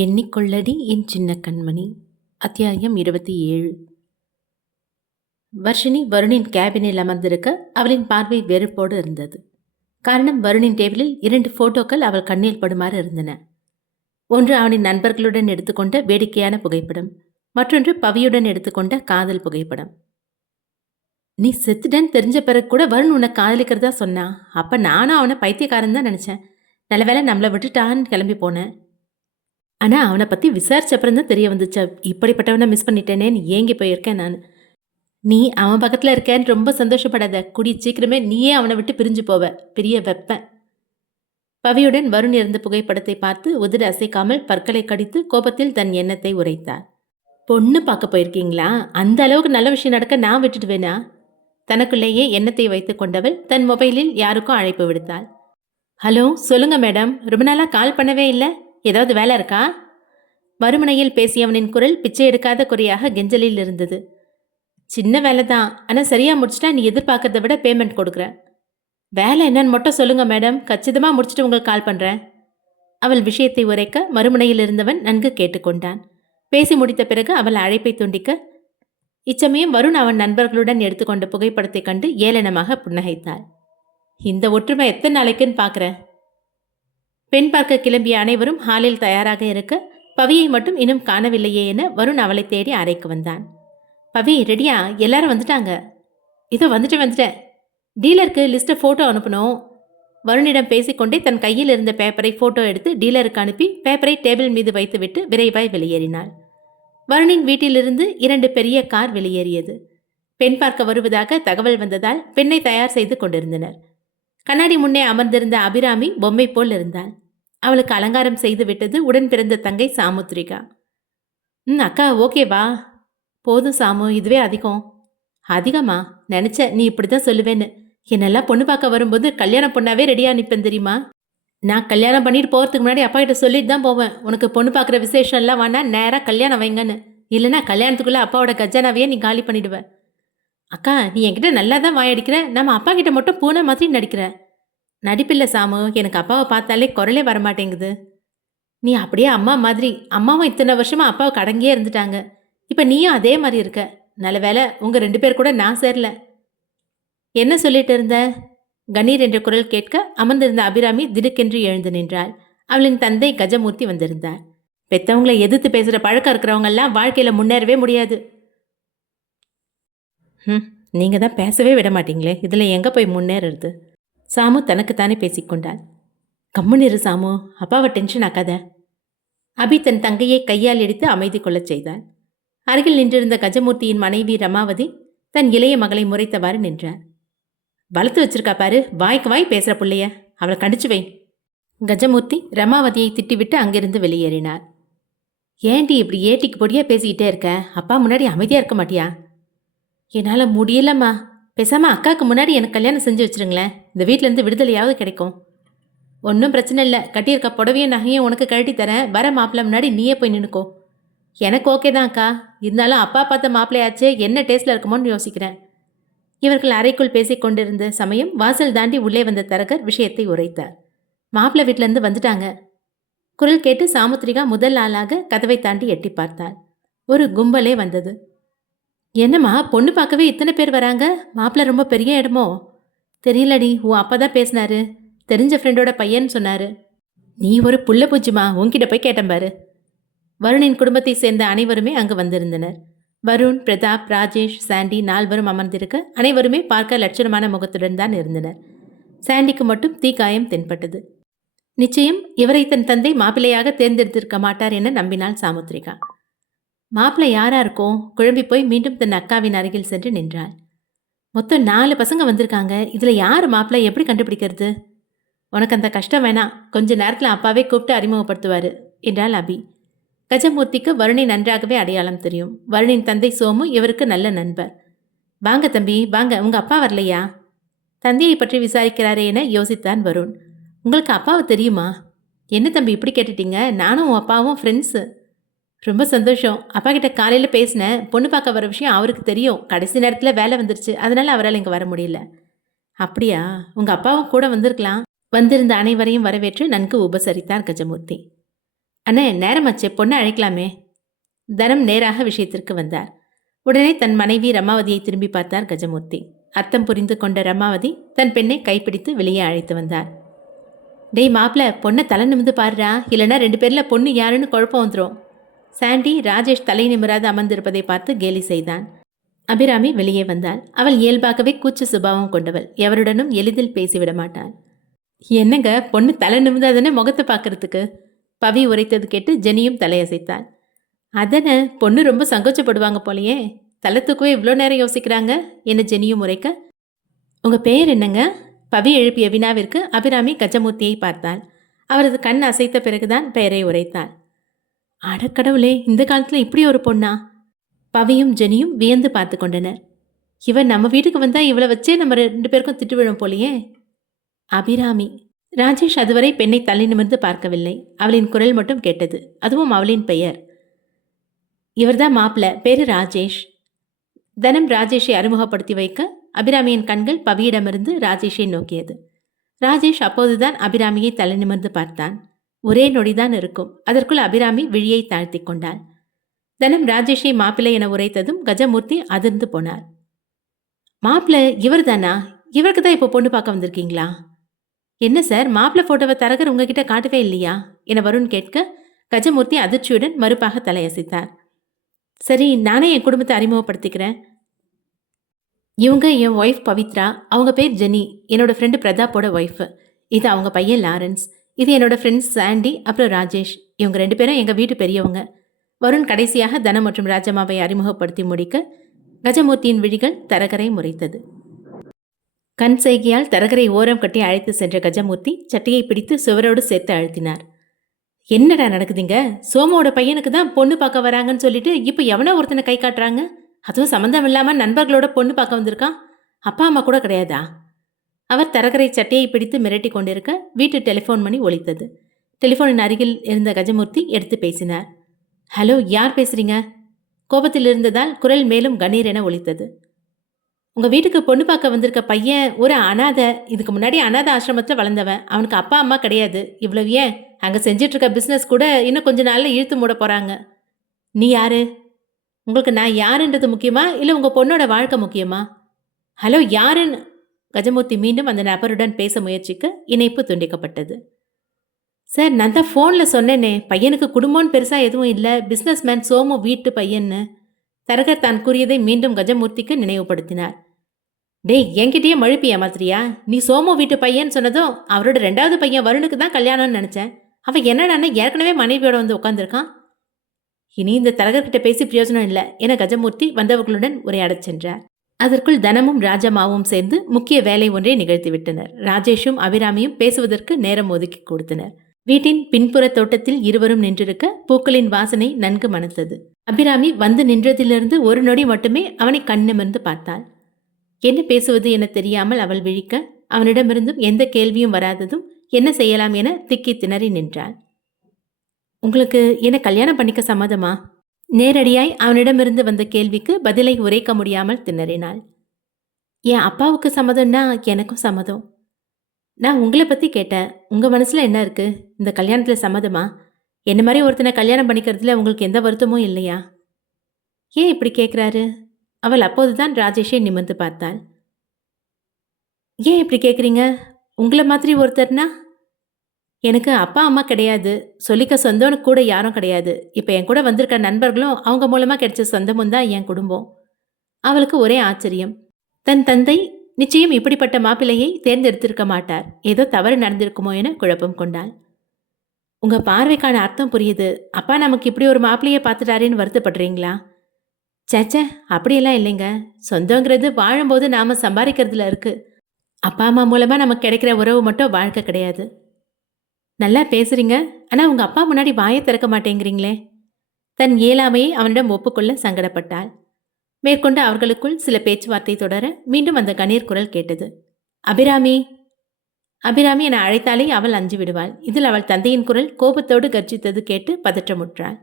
எண்ணிக்கொள்ளடி என் சின்ன கண்மணி. அத்தியாயம் 27. வர்ஷினி வருணின் கேபினில் அமர்ந்திருக்க அவளின் பார்வை வெறுப்போடு இருந்தது. காரணம், வருணின் டேபிளில் 2 போட்டோக்கள் அவள் கண்ணில் படுமாறு இருந்தன. ஒன்று அவனின் நண்பர்களுடன் எடுத்துக்கொண்ட வேடிக்கையான புகைப்படம், மற்றொன்று பவியுடன் எடுத்துக்கொண்ட காதல் புகைப்படம். நீ செத்துடன் தெரிஞ்ச பிறகு கூட வருண் உன்னை காதலிக்கிறதா சொன்னா. அப்ப நானும் அவனை பைத்தியக்காரன் தான் நினைச்சேன். நல்ல வேளை நம்மளை விட்டுட்டான்னு கிளம்பி போனேன். ஆனால் அவனை பற்றி விசாரிச்ச அப்புறம் தான் தெரிய வந்துச்சா, இப்படிப்பட்டவனை மிஸ் பண்ணிட்டேனேன்னு ஏங்கி போயிருக்கேன் நான். நீ அவன் பக்கத்தில் இருக்கேன்னு ரொம்ப சந்தோஷப்படாத. கூடிய சீக்கிரமே நீயே அவனை விட்டு பிரிஞ்சு போவ. பெரிய வெப்பன். பவியுடன் வருண் இருந்த புகைப்படத்தை பார்த்து உதடு அசைக்காமல் பற்களை கடித்து கோபத்தில் தன் எண்ணத்தை உரைத்தார். பொண்ணு பார்க்க போயிருக்கீங்களா? அந்த அளவுக்கு நல்ல விஷயம் நடக்க நான் விட்டுடுவேனா? தனக்குள்ளேயே எண்ணத்தை வைத்து கொண்டவள் தன் மொபைலில் யாருக்கும் அழைப்பு விடுத்தாள். ஹலோ, சொல்லுங்க மேடம். ரொம்ப நாளாக கால் பண்ணவே இல்லை. ஏதாவது வேலை இருக்கா? மறுமுனையில் பேசியவனின் குரல் பிச்சை எடுக்காத குறையாக கெஞ்சலில் இருந்தது. சின்ன வேலை தான், ஆனால் சரியாக முடிச்சிட்டா நீ எதிர்பார்க்கறத விட பேமெண்ட் கொடுக்குறேன். வேலை என்னன்னு மட்டும் சொல்லுங்க மேடம், கச்சிதமாக முடிச்சுட்டு உங்களுக்கு கால் பண்ணுறேன். அவள் விஷயத்தை உரைக்க மறுமுனையில் இருந்தவன் நன்கு கேட்டுக்கொண்டான். பேசி முடித்த பிறகு அவள் அழைப்பை துண்டிக்க, இச்சமயம் வருண் அவன் நண்பர்களுடன் எடுத்துக்கொண்ட புகைப்படத்தை கண்டு ஏளனமாக புன்னகைத்தாள். இந்த ஒற்றுமை எத்தனை நாளைக்குன்னு பார்க்குறேன். பெண் பார்க்க கிளம்பிய அனைவரும் ஹாலில் தயாராக இருக்க, பவியை மட்டும் இன்னும் காணவில்லையே என வருண் அவளை தேடி அறைக்கு வந்தான். பவி, ரெடியா? எல்லாரும் வந்துட்டாங்க. இதோ வந்துட்டேன். டீலருக்கு லிஸ்ட்டை ஃபோட்டோ அனுப்பணும். வருணிடம் பேசிக்கொண்டே தன் கையில் இருந்த பேப்பரை ஃபோட்டோ எடுத்து டீலருக்கு அனுப்பி பேப்பரை டேபிள் மீது வைத்துவிட்டு விரைவாய் வெளியேறினாள். வருணின் வீட்டிலிருந்து 2 பெரிய கார் வெளியேறியது. பெண் பார்க்க வருவதாக தகவல் வந்ததால் பெண்ணை தயார் செய்து கொண்டிருந்தனர். கண்ணாடி முன்னே அமர்ந்திருந்த அபிராமி பொம்மை போல் இருந்தாள். அவளுக்கு அலங்காரம் செய்து விட்டது உடன் பிறந்த தங்கை சாமுத்ரிகா. அக்கா ஓகேவா? போதும் சாமு, இதுவே அதிகம். அதிகமா? நினச்ச நீ இப்படி தான் சொல்லுவேன்னு. என்னெல்லாம் பொண்ணு பார்க்க வரும்போது கல்யாணம் பொண்ணாவே ரெடியாக நிற்பேன் தெரியுமா? நான் கல்யாணம் பண்ணிட்டு போகிறதுக்கு முன்னாடி அப்பா கிட்ட சொல்லிட்டு தான் போவேன், உனக்கு பொண்ணு பார்க்குற விசேஷம்லாம் வேணா நேராக கல்யாணம் வைங்கன்னு. இல்லைனா கல்யாணத்துக்குள்ளே அப்பாவோட கஜானாவையே நீ காலி பண்ணிடுவேன். அக்கா, நீ என்கிட்ட நல்லா தான் வாயடிக்கிற, நம்ம அப்பா கிட்ட மட்டும் பூனை மாதிரி நடிக்கிற. நடிப்பில்லை சாமு, எனக்கு அப்பாவை பார்த்தாலே குரலே வரமாட்டேங்குது. நீ அப்படியே அம்மா மாதிரி. அம்மாவும் இத்தனை வருஷமா அப்பாவுக்கு அடங்கியே இருந்துட்டாங்க. இப்போ நீயும் அதே மாதிரி இருக்க. நல்ல வேலை உங்கள் 2 பேர் கூட நான் சேரல. என்ன சொல்லிட்டு இருந்த? கணீர் என்ற குரல் கேட்க அமர்ந்திருந்த அபிராமி திடுக்கென்று எழுந்து நின்றாள். அவளின் தந்தை கஜமூர்த்தி வந்திருந்தார். பெத்தவங்களை எதிர்த்து பேசுகிற பழக்கம் இருக்கிறவங்கெல்லாம் வாழ்க்கையில் முன்னேறவே முடியாது. நீங்கள் தான் பேசவே விட மாட்டீங்களே, இதில் எங்கே போய் முன்னேறது? சாமு தனக்குத்தானே பேசிக்கொண்டாள். கம்முனிரு சாமு, அப்பாவை டென்ஷன் ஆக்காத. அபி தன் தங்கையை கையால் எடுத்து அமைதி கொள்ளச் செய்தாள். அருகில் நின்றிருந்த கஜமூர்த்தியின் மனைவி ரமாவதி தன் இளைய மகளை முறைத்தவாறு நின்றார். வளர்த்து வச்சிருக்கா பாரு, வாய்க்கு வாய் பேசுகிற பிள்ளைய, அவளை கடிச்சு வை. கஜமூர்த்தி ரமாவதியை திட்டிவிட்டு அங்கிருந்து வெளியேறினார். ஏண்டி இப்படி ஏட்டிக்கு பொடியாக பேசிக்கிட்டே இருக்க? அப்பா முன்னாடி அமைதியாக இருக்க மாட்டியா? என்னால் முடியலம்மா. பேசாமல் அக்காவுக்கு முன்னாடி எனக்கு கல்யாணம் செஞ்சு வச்சுருங்களேன். இந்த வீட்டிலேருந்து விடுதலையாவது கிடைக்கும். ஒன்றும் பிரச்சனை இல்லை, கட்டியிருக்க புடவையும் நகையும் உனக்கு கழட்டி தரேன். வர மாப்பிள்ளை முன்னாடி நீயே போய் நின்றுக்கோ. எனக்கு ஓகே தான் அக்கா, இருந்தாலும் அப்பா பார்த்த மாப்பிள்ளையாச்சே, என்ன டேஸ்ட்டில் இருக்குமோன்னு யோசிக்கிறேன். இவர்கள் அறைக்குள் பேசி கொண்டிருந்த சமயம் வாசல் தாண்டி உள்ளே வந்த தரகர் விஷயத்தை உரைத்தார். மாப்பிள்ளை வீட்டிலேருந்து வந்துட்டாங்க. குரல் கேட்டு சாமுத்ரிகா முதல் ஆளாக கதவை தாண்டி எட்டி பார்த்தாள். ஒரு கும்பலே வந்தது. என்னம்மா, பொண்ணு பார்க்கவே இத்தனை பேர் வராங்க? மாப்பிள்ளை ரொம்ப பெரிய இடமோ? தெரியலடி, உன் அப்பா தான் பேசினாரு. தெரிஞ்ச ஃப்ரெண்டோட பையன்னு சொன்னாரு. நீ ஒரு புள்ள பூச்சிமா, உன்கிட்ட போய் கேட்டேன் பாரு. வருணின் குடும்பத்தை சேர்ந்த அனைவருமே அங்கு வந்திருந்தனர். வருண், பிரதாப், ராஜேஷ், சாண்டி 4 பேரும் அமர்ந்திருக்க அனைவருமே பார்க்க லட்சணமான முகத்துடன் தான் இருந்தனர். சாண்டிக்கு மட்டும் தீக்காயம் தென்பட்டது. நிச்சயம் இவரை தன் தந்தை மாப்பிள்ளையாக தேர்ந்தெடுத்திருக்க மாட்டார் என நம்பினாள் சாமுத்ரிகா. மாப்பிள்ளை யாரா இருக்கும்? குழம்பி போய் மீண்டும் தன் அக்காவின் அருகில் சென்று நின்றாள். மொத்தம் 4 பசங்க வந்திருக்காங்க. இதில் யார் மாப்பிள்ளை எப்படி கண்டுபிடிக்கிறது? உனக்கு அந்த கஷ்டம் வேணாம், கொஞ்ச நேரத்தில் அப்பாவே கூப்பிட்டு அறிமுகப்படுத்துவார் என்றாள் அபி. கஜமூர்த்திக்கு வருணை நன்றாகவே அடையாளம் தெரியும். வருணின் தந்தை சோமு இவருக்கு நல்ல நண்பர். வாங்க தம்பி வாங்க, உங்கள் அப்பா வரலையா? தந்தையை பற்றி விசாரிக்கிறாரே என யோசித்தான் வருண். உங்களுக்கு அப்பாவை தெரியுமா? என்ன தம்பி இப்படி கேட்டுட்டீங்க? நானும் உன் அப்பாவும் ஃப்ரெண்ட்ஸு. ரொம்ப சந்தோஷம். அப்பா கிட்ட காலையில் பேசினேன். பொண்ணு பார்க்க வர விஷயம் அவருக்கு தெரியும். கடைசி நேரத்தில் வேலை வந்துருச்சு, அதனால் அவரால் இங்கே வர முடியல. அப்படியா? உங்கள் அப்பாவும் கூட வந்திருக்கலாம். வந்திருந்த அனைவரையும் வரவேற்று நன்கு உபசரித்தார் கஜமூர்த்தி. அண்ணே நேரமாச்சே, பொண்ணை அழைக்கலாமே. தனம் நேராக விஷயத்திற்கு வந்தார். உடனே தன் மனைவி ரமாவதியை திரும்பி பார்த்தார் கஜமூர்த்தி. அர்த்தம் புரிந்து கொண்ட ரமாவதி தன் பெண்ணை கைப்பிடித்து வெளியே அழைத்து வந்தார். டேய் மாப்பிள்ள, பொண்ணை தலை நிமிந்து பாருடா, இல்லைன்னா 2 பேரில் பொண்ணு யாருன்னு குழப்பம் வந்துடும். சாண்டி ராஜேஷ் தலை நிமிராது அமர்ந்திருப்பதை பார்த்து கேலி செய்தான். அபிராமி வெளியே வந்தாள். அவள் இயல்பாகவே கூச்ச சுபாவம் கொண்டவள். எவருடனும் எளிதில் பேசிவிட மாட்டாள். என்னங்க, பொண்ணு தலை நிமிந்தாதானே முகத்தை பார்க்கறதுக்கு? பவி உரைத்தது கேட்டு ஜெனியும் தலையசைத்தாள். அதனை பொண்ணு ரொம்ப சங்கோச்சப்படுவாங்க போலையே, தலை தூக்கவே இவ்வளோ நேரம் யோசிக்கிறாங்க என்ன ஜெனியும் உரைக்க. உங்கள் பேர் என்னங்க? பவி எழுப்பிய வினாவிற்கு அபிராமி கஜமூர்த்தியை பார்த்தாள். அவரது கண் அசைத்த பிறகுதான் பெயரை உரைத்தாள். அடக்கடவுளே, இந்த காலத்தில் இப்படி ஒரு பொண்ணா? பவியும் ஜெனியும் வியந்து பார்த்து கொண்டனர். இவன் நம்ம வீட்டுக்கு வந்தால் இவளை வச்சே நம்ம 2 பேருக்கும் திட்டு விழும் போலையே. அபிராமி. ராஜேஷ் அதுவரை பெண்ணை தள்ளி நிமிர்ந்து பார்க்கவில்லை. அவளின் குரல் மட்டும் கேட்டது. அதுவும் அவளின் பெயர். இவர்தான் மாப்பிள்ள, பேரு ராஜேஷ். தனம் ராஜேஷை அறிமுகப்படுத்தி வைக்க அபிராமியின் கண்கள் பவியிடமிருந்து ராஜேஷை நோக்கியது. ராஜேஷ் அப்போதுதான் அபிராமியை தலை நிமிர்ந்து பார்த்தான். ஒரே நொடிதான் இருக்கும். அதற்குள் அபிராமி விழியை தாழ்த்தி கொண்டாள். தனம் ராஜேஷை மாப்பிள்ளை என உரைத்ததும் கஜமூர்த்தி அதிர்ந்து போனார். மாப்பிள்ள இவர் தானா? இவருக்கு தான் இப்போ பொண்ணு பார்க்க வந்திருக்கீங்களா? என்ன சார், மாப்பிள்ளை போட்டோவை தரகர் உங்ககிட்ட காட்டவே இல்லையா என வருண் கேட்க கஜமூர்த்தி அதிர்ச்சியுடன் மறுப்பாக தலையசைத்தார். சரி, நானே என் குடும்பத்தை அறிமுகப்படுத்திக்கிறேன். இவங்க என் ஒய்ஃப் பவித்ரா, அவங்க பேர் ஜெனி, என்னோட ஃப்ரெண்டு பிரதாப்போட ஒய்ஃபு. இது அவங்க பையன் லாரன்ஸ். இது என்னோட ஃப்ரெண்ட்ஸ் சாண்டி, அப்புறம் ராஜேஷ். இவங்க 2 பேரும் எங்கள் வீட்டு பெரியவங்க. வருண் கடைசியாக தனம் மற்றும் ராஜம்மாவை அறிமுகப்படுத்தி முடிக்க கஜமூர்த்தியின் விழிகள் தரகரை முறைத்தது. கண் செய்கையால் தரகரை ஓரம் கட்டி அழைத்து சென்ற கஜமூர்த்தி சட்டையை பிடித்து சுவரோடு சேர்த்து அழுத்தினார். என்னடா நடக்குதுங்க? சோமோட பையனுக்கு தான் பொண்ணு பார்க்க வராங்கன்னு சொல்லிட்டு இப்போ எவனோ ஒருத்தனை கை காட்டுறாங்க. அதுவும் சம்மந்தம் இல்லாமல் நண்பர்களோட பொண்ணு பார்க்க வந்திருக்கான். அப்பா அம்மா கூட கிடையாதா? அவர் தரகரை சட்டையை பிடித்து மிரட்டி கொண்டிருக்க வீட்டு டெலிஃபோன் மணி ஒலித்தது. டெலிஃபோனின் அருகில் இருந்த கஜமூர்த்தி எடுத்து பேசினார். ஹலோ, யார் பேசுறீங்க? கோபத்தில் இருந்ததால் குரல் மேலும் கணீர் என ஒலித்தது. உங்கள் வீட்டுக்கு பொண்ணு பார்க்க வந்திருக்க பையன் ஒரு அனாதை. இதுக்கு முன்னாடி அனாதை ஆசிரமத்தில் வளர்ந்தவன். அவனுக்கு அப்பா அம்மா கிடையாது. இவ்வளவு ஏன், அங்கே செஞ்சிட்ருக்க பிஸ்னஸ் கூட இன்னும் கொஞ்ச நாளில் இழுத்து மூட போகிறாங்க. நீ யாரு? உங்களுக்கு நான் யாருன்றது முக்கியமா இல்லை உங்கள் பொண்ணோட வாழ்க்கை முக்கியமா? ஹலோ, யாருன்னு கஜமூர்த்தி மீண்டும் அந்த நபருடன் பேச முயற்சிக்க இணைப்பு துண்டிக்கப்பட்டது. சார், நான் தான் ஃபோனில் சொன்னேனே, பையனுக்கு குடும்பம்னு பெருசாக எதுவும் இல்லை, பிஸ்னஸ் மேன் சோமு வீட்டு பையன்னு. தரகர் தான் கூறியதை மீண்டும் கஜமூர்த்திக்கு நினைவுபடுத்தினார். டேய், என்கிட்டயே மழுப்பி ஏமாத்திரியா? நீ சோமு வீட்டு பையன் சொன்னதும் அவரோட 2வது பையன் வருணுக்கு தான் கல்யாணம்னு நினச்சேன். அவன் என்னடான்னு ஏற்கனவே மனைவியோட வந்து உட்காந்துருக்கான். இனி இந்த தரகர்கிட்ட பேசி பிரயோஜனம் இல்லை என கஜமூர்த்தி வந்தவர்களுடன் உரையாடச் சென்றார். அதற்குள் தனமும் ராஜம்மாவும் சேர்ந்து முக்கிய வேலை ஒன்றை நிகழ்த்திவிட்டனர். ராஜேஷும் அபிராமியும் பேசுவதற்கு நேரம் ஒதுக்கி கொடுத்தனர். வீட்டின் பின்புற தோட்டத்தில் இருவரும் நின்றிருக்க பூக்களின் வாசனை நன்கு மணத்தது. அபிராமி வந்து நின்றதிலிருந்து ஒரு நொடி மட்டுமே அவனை கண்ணிமிர்ந்து பார்த்தாள். என்ன பேசுவது என தெரியாமல் அவள் விழிக்க அவனிடமிருந்தும் எந்த கேள்வியும் வராததும் என்ன செய்யலாம் என திக்கி திணறி நின்றாள். உங்களுக்கு என்ன கல்யாணம் பண்ணிக்க சம்மதமா? நேரடியாய் அவனிடமிருந்து வந்த கேள்விக்கு பதிலை உரைக்க முடியாமல் திணறினாள். என் அப்பாவுக்கு சம்மதம்னா எனக்கும் சம்மதம். நான் உங்களை பற்றி கேட்டேன். உங்கள் மனசில் என்ன இருக்கு? இந்த கல்யாணத்தில் சம்மதமா? என்ன மாதிரி ஒருத்தனை கல்யாணம் பண்ணிக்கிறதுல உங்களுக்கு எந்த வருத்தமும் இல்லையா? ஏன் இப்படி கேட்குறாரு? அவள் அப்போதுதான் ராஜேஷை நிமிர்ந்து பார்த்தாள். ஏன் இப்படி கேட்குறீங்க? உங்களை மாதிரி ஒருத்தர்னா? எனக்கு அப்பா அம்மா கிடையாது, சொல்லிக்க சொந்தம்னு கூட யாரும் கிடையாது. இப்போ என் கூட வந்திருக்க நண்பர்களும் அவங்க மூலமாக கிடைச்ச சொந்தமும் தான் என் குடும்பம். அவளுக்கு ஒரே ஆச்சரியம். தன் தந்தை நிச்சயம் இப்படிப்பட்ட மாப்பிள்ளையை தேர்ந்தெடுத்திருக்க மாட்டார். ஏதோ தவறு நடந்திருக்குமோ என குழப்பம் கொண்டாள். உங்கள் பார்வைக்கான அர்த்தம் புரியுது. அப்பா நமக்கு இப்படி ஒரு மாப்பிள்ளையை பார்த்துட்டாரேன்னு வருத்தப்படுறீங்களா? சேச்சே, அப்படியெல்லாம் இல்லைங்க. சொந்தங்கிறது வாழும்போது நாம் சம்பாதிக்கிறதுல இருக்கு. அப்பா அம்மா மூலமாக நமக்கு கிடைக்கிற உறவு மட்டும் வாழ்க்கை கிடையாது. நல்லா பேசுறீங்க, ஆனால் உங்கள் அப்பா முன்னாடி வாயை திறக்க மாட்டேங்கிறீங்களே. தன் இயலாமையை அவனிடம் ஒப்புக்கொள்ள சங்கடப்பட்டாள். மேற்கொண்டு அவர்களுக்குள் சில பேச்சுவார்த்தை தொடர மீண்டும் அந்த கணீர் குரல் கேட்டது. அபிராமி, அபிராமி என அழைத்தாலே அவள் அஞ்சு விடுவாள். இதில் அவள் தந்தையின் குரல் கோபத்தோடு கர்ஜித்தது கேட்டு பதற்றமுற்றாள்.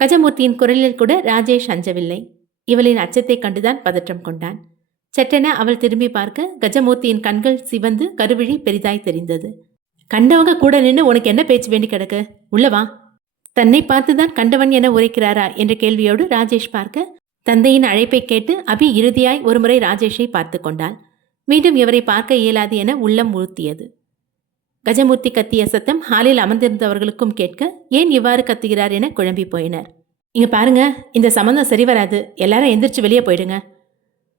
கஜமூர்த்தியின் குரலில் கூட ராஜேஷ் அஞ்சவில்லை. இவளின் அச்சத்தை கண்டுதான் பதற்றம் கொண்டான். சட்டென அவள் திரும்பி பார்க்க கஜமூர்த்தியின் கண்கள் சிவந்து கருவிழி பெரிதாய் தெரிந்தது. கண்டவங்க கூட நின்று உனக்கு என்ன பேச்சு வேண்டி கிடக்கு? உள்ளவா. தன்னை பார்த்துதான் கண்டவன் என உரைக்கிறாரா என்ற கேள்வியோடு ராஜேஷ் பார்க்க, தந்தையின் அழைப்பை கேட்டு அபி இறுதியாய் ஒருமுறை ராஜேஷை பார்த்து கொண்டாள். மீண்டும் இவரை பார்க்க இயலாது என உள்ளம் உறுத்தியது. கஜமூர்த்தி கத்திய சத்தம் ஹாலில் அமர்ந்திருந்தவர்களுக்கும் கேட்க, ஏன் இவ்வாறு கத்துகிறார் என குழம்பி போயினர். இங்க பாருங்க, இந்த சம்பந்தம் சரி வராது, எல்லாரும் எந்திரிச்சு வெளியே போயிடுங்க.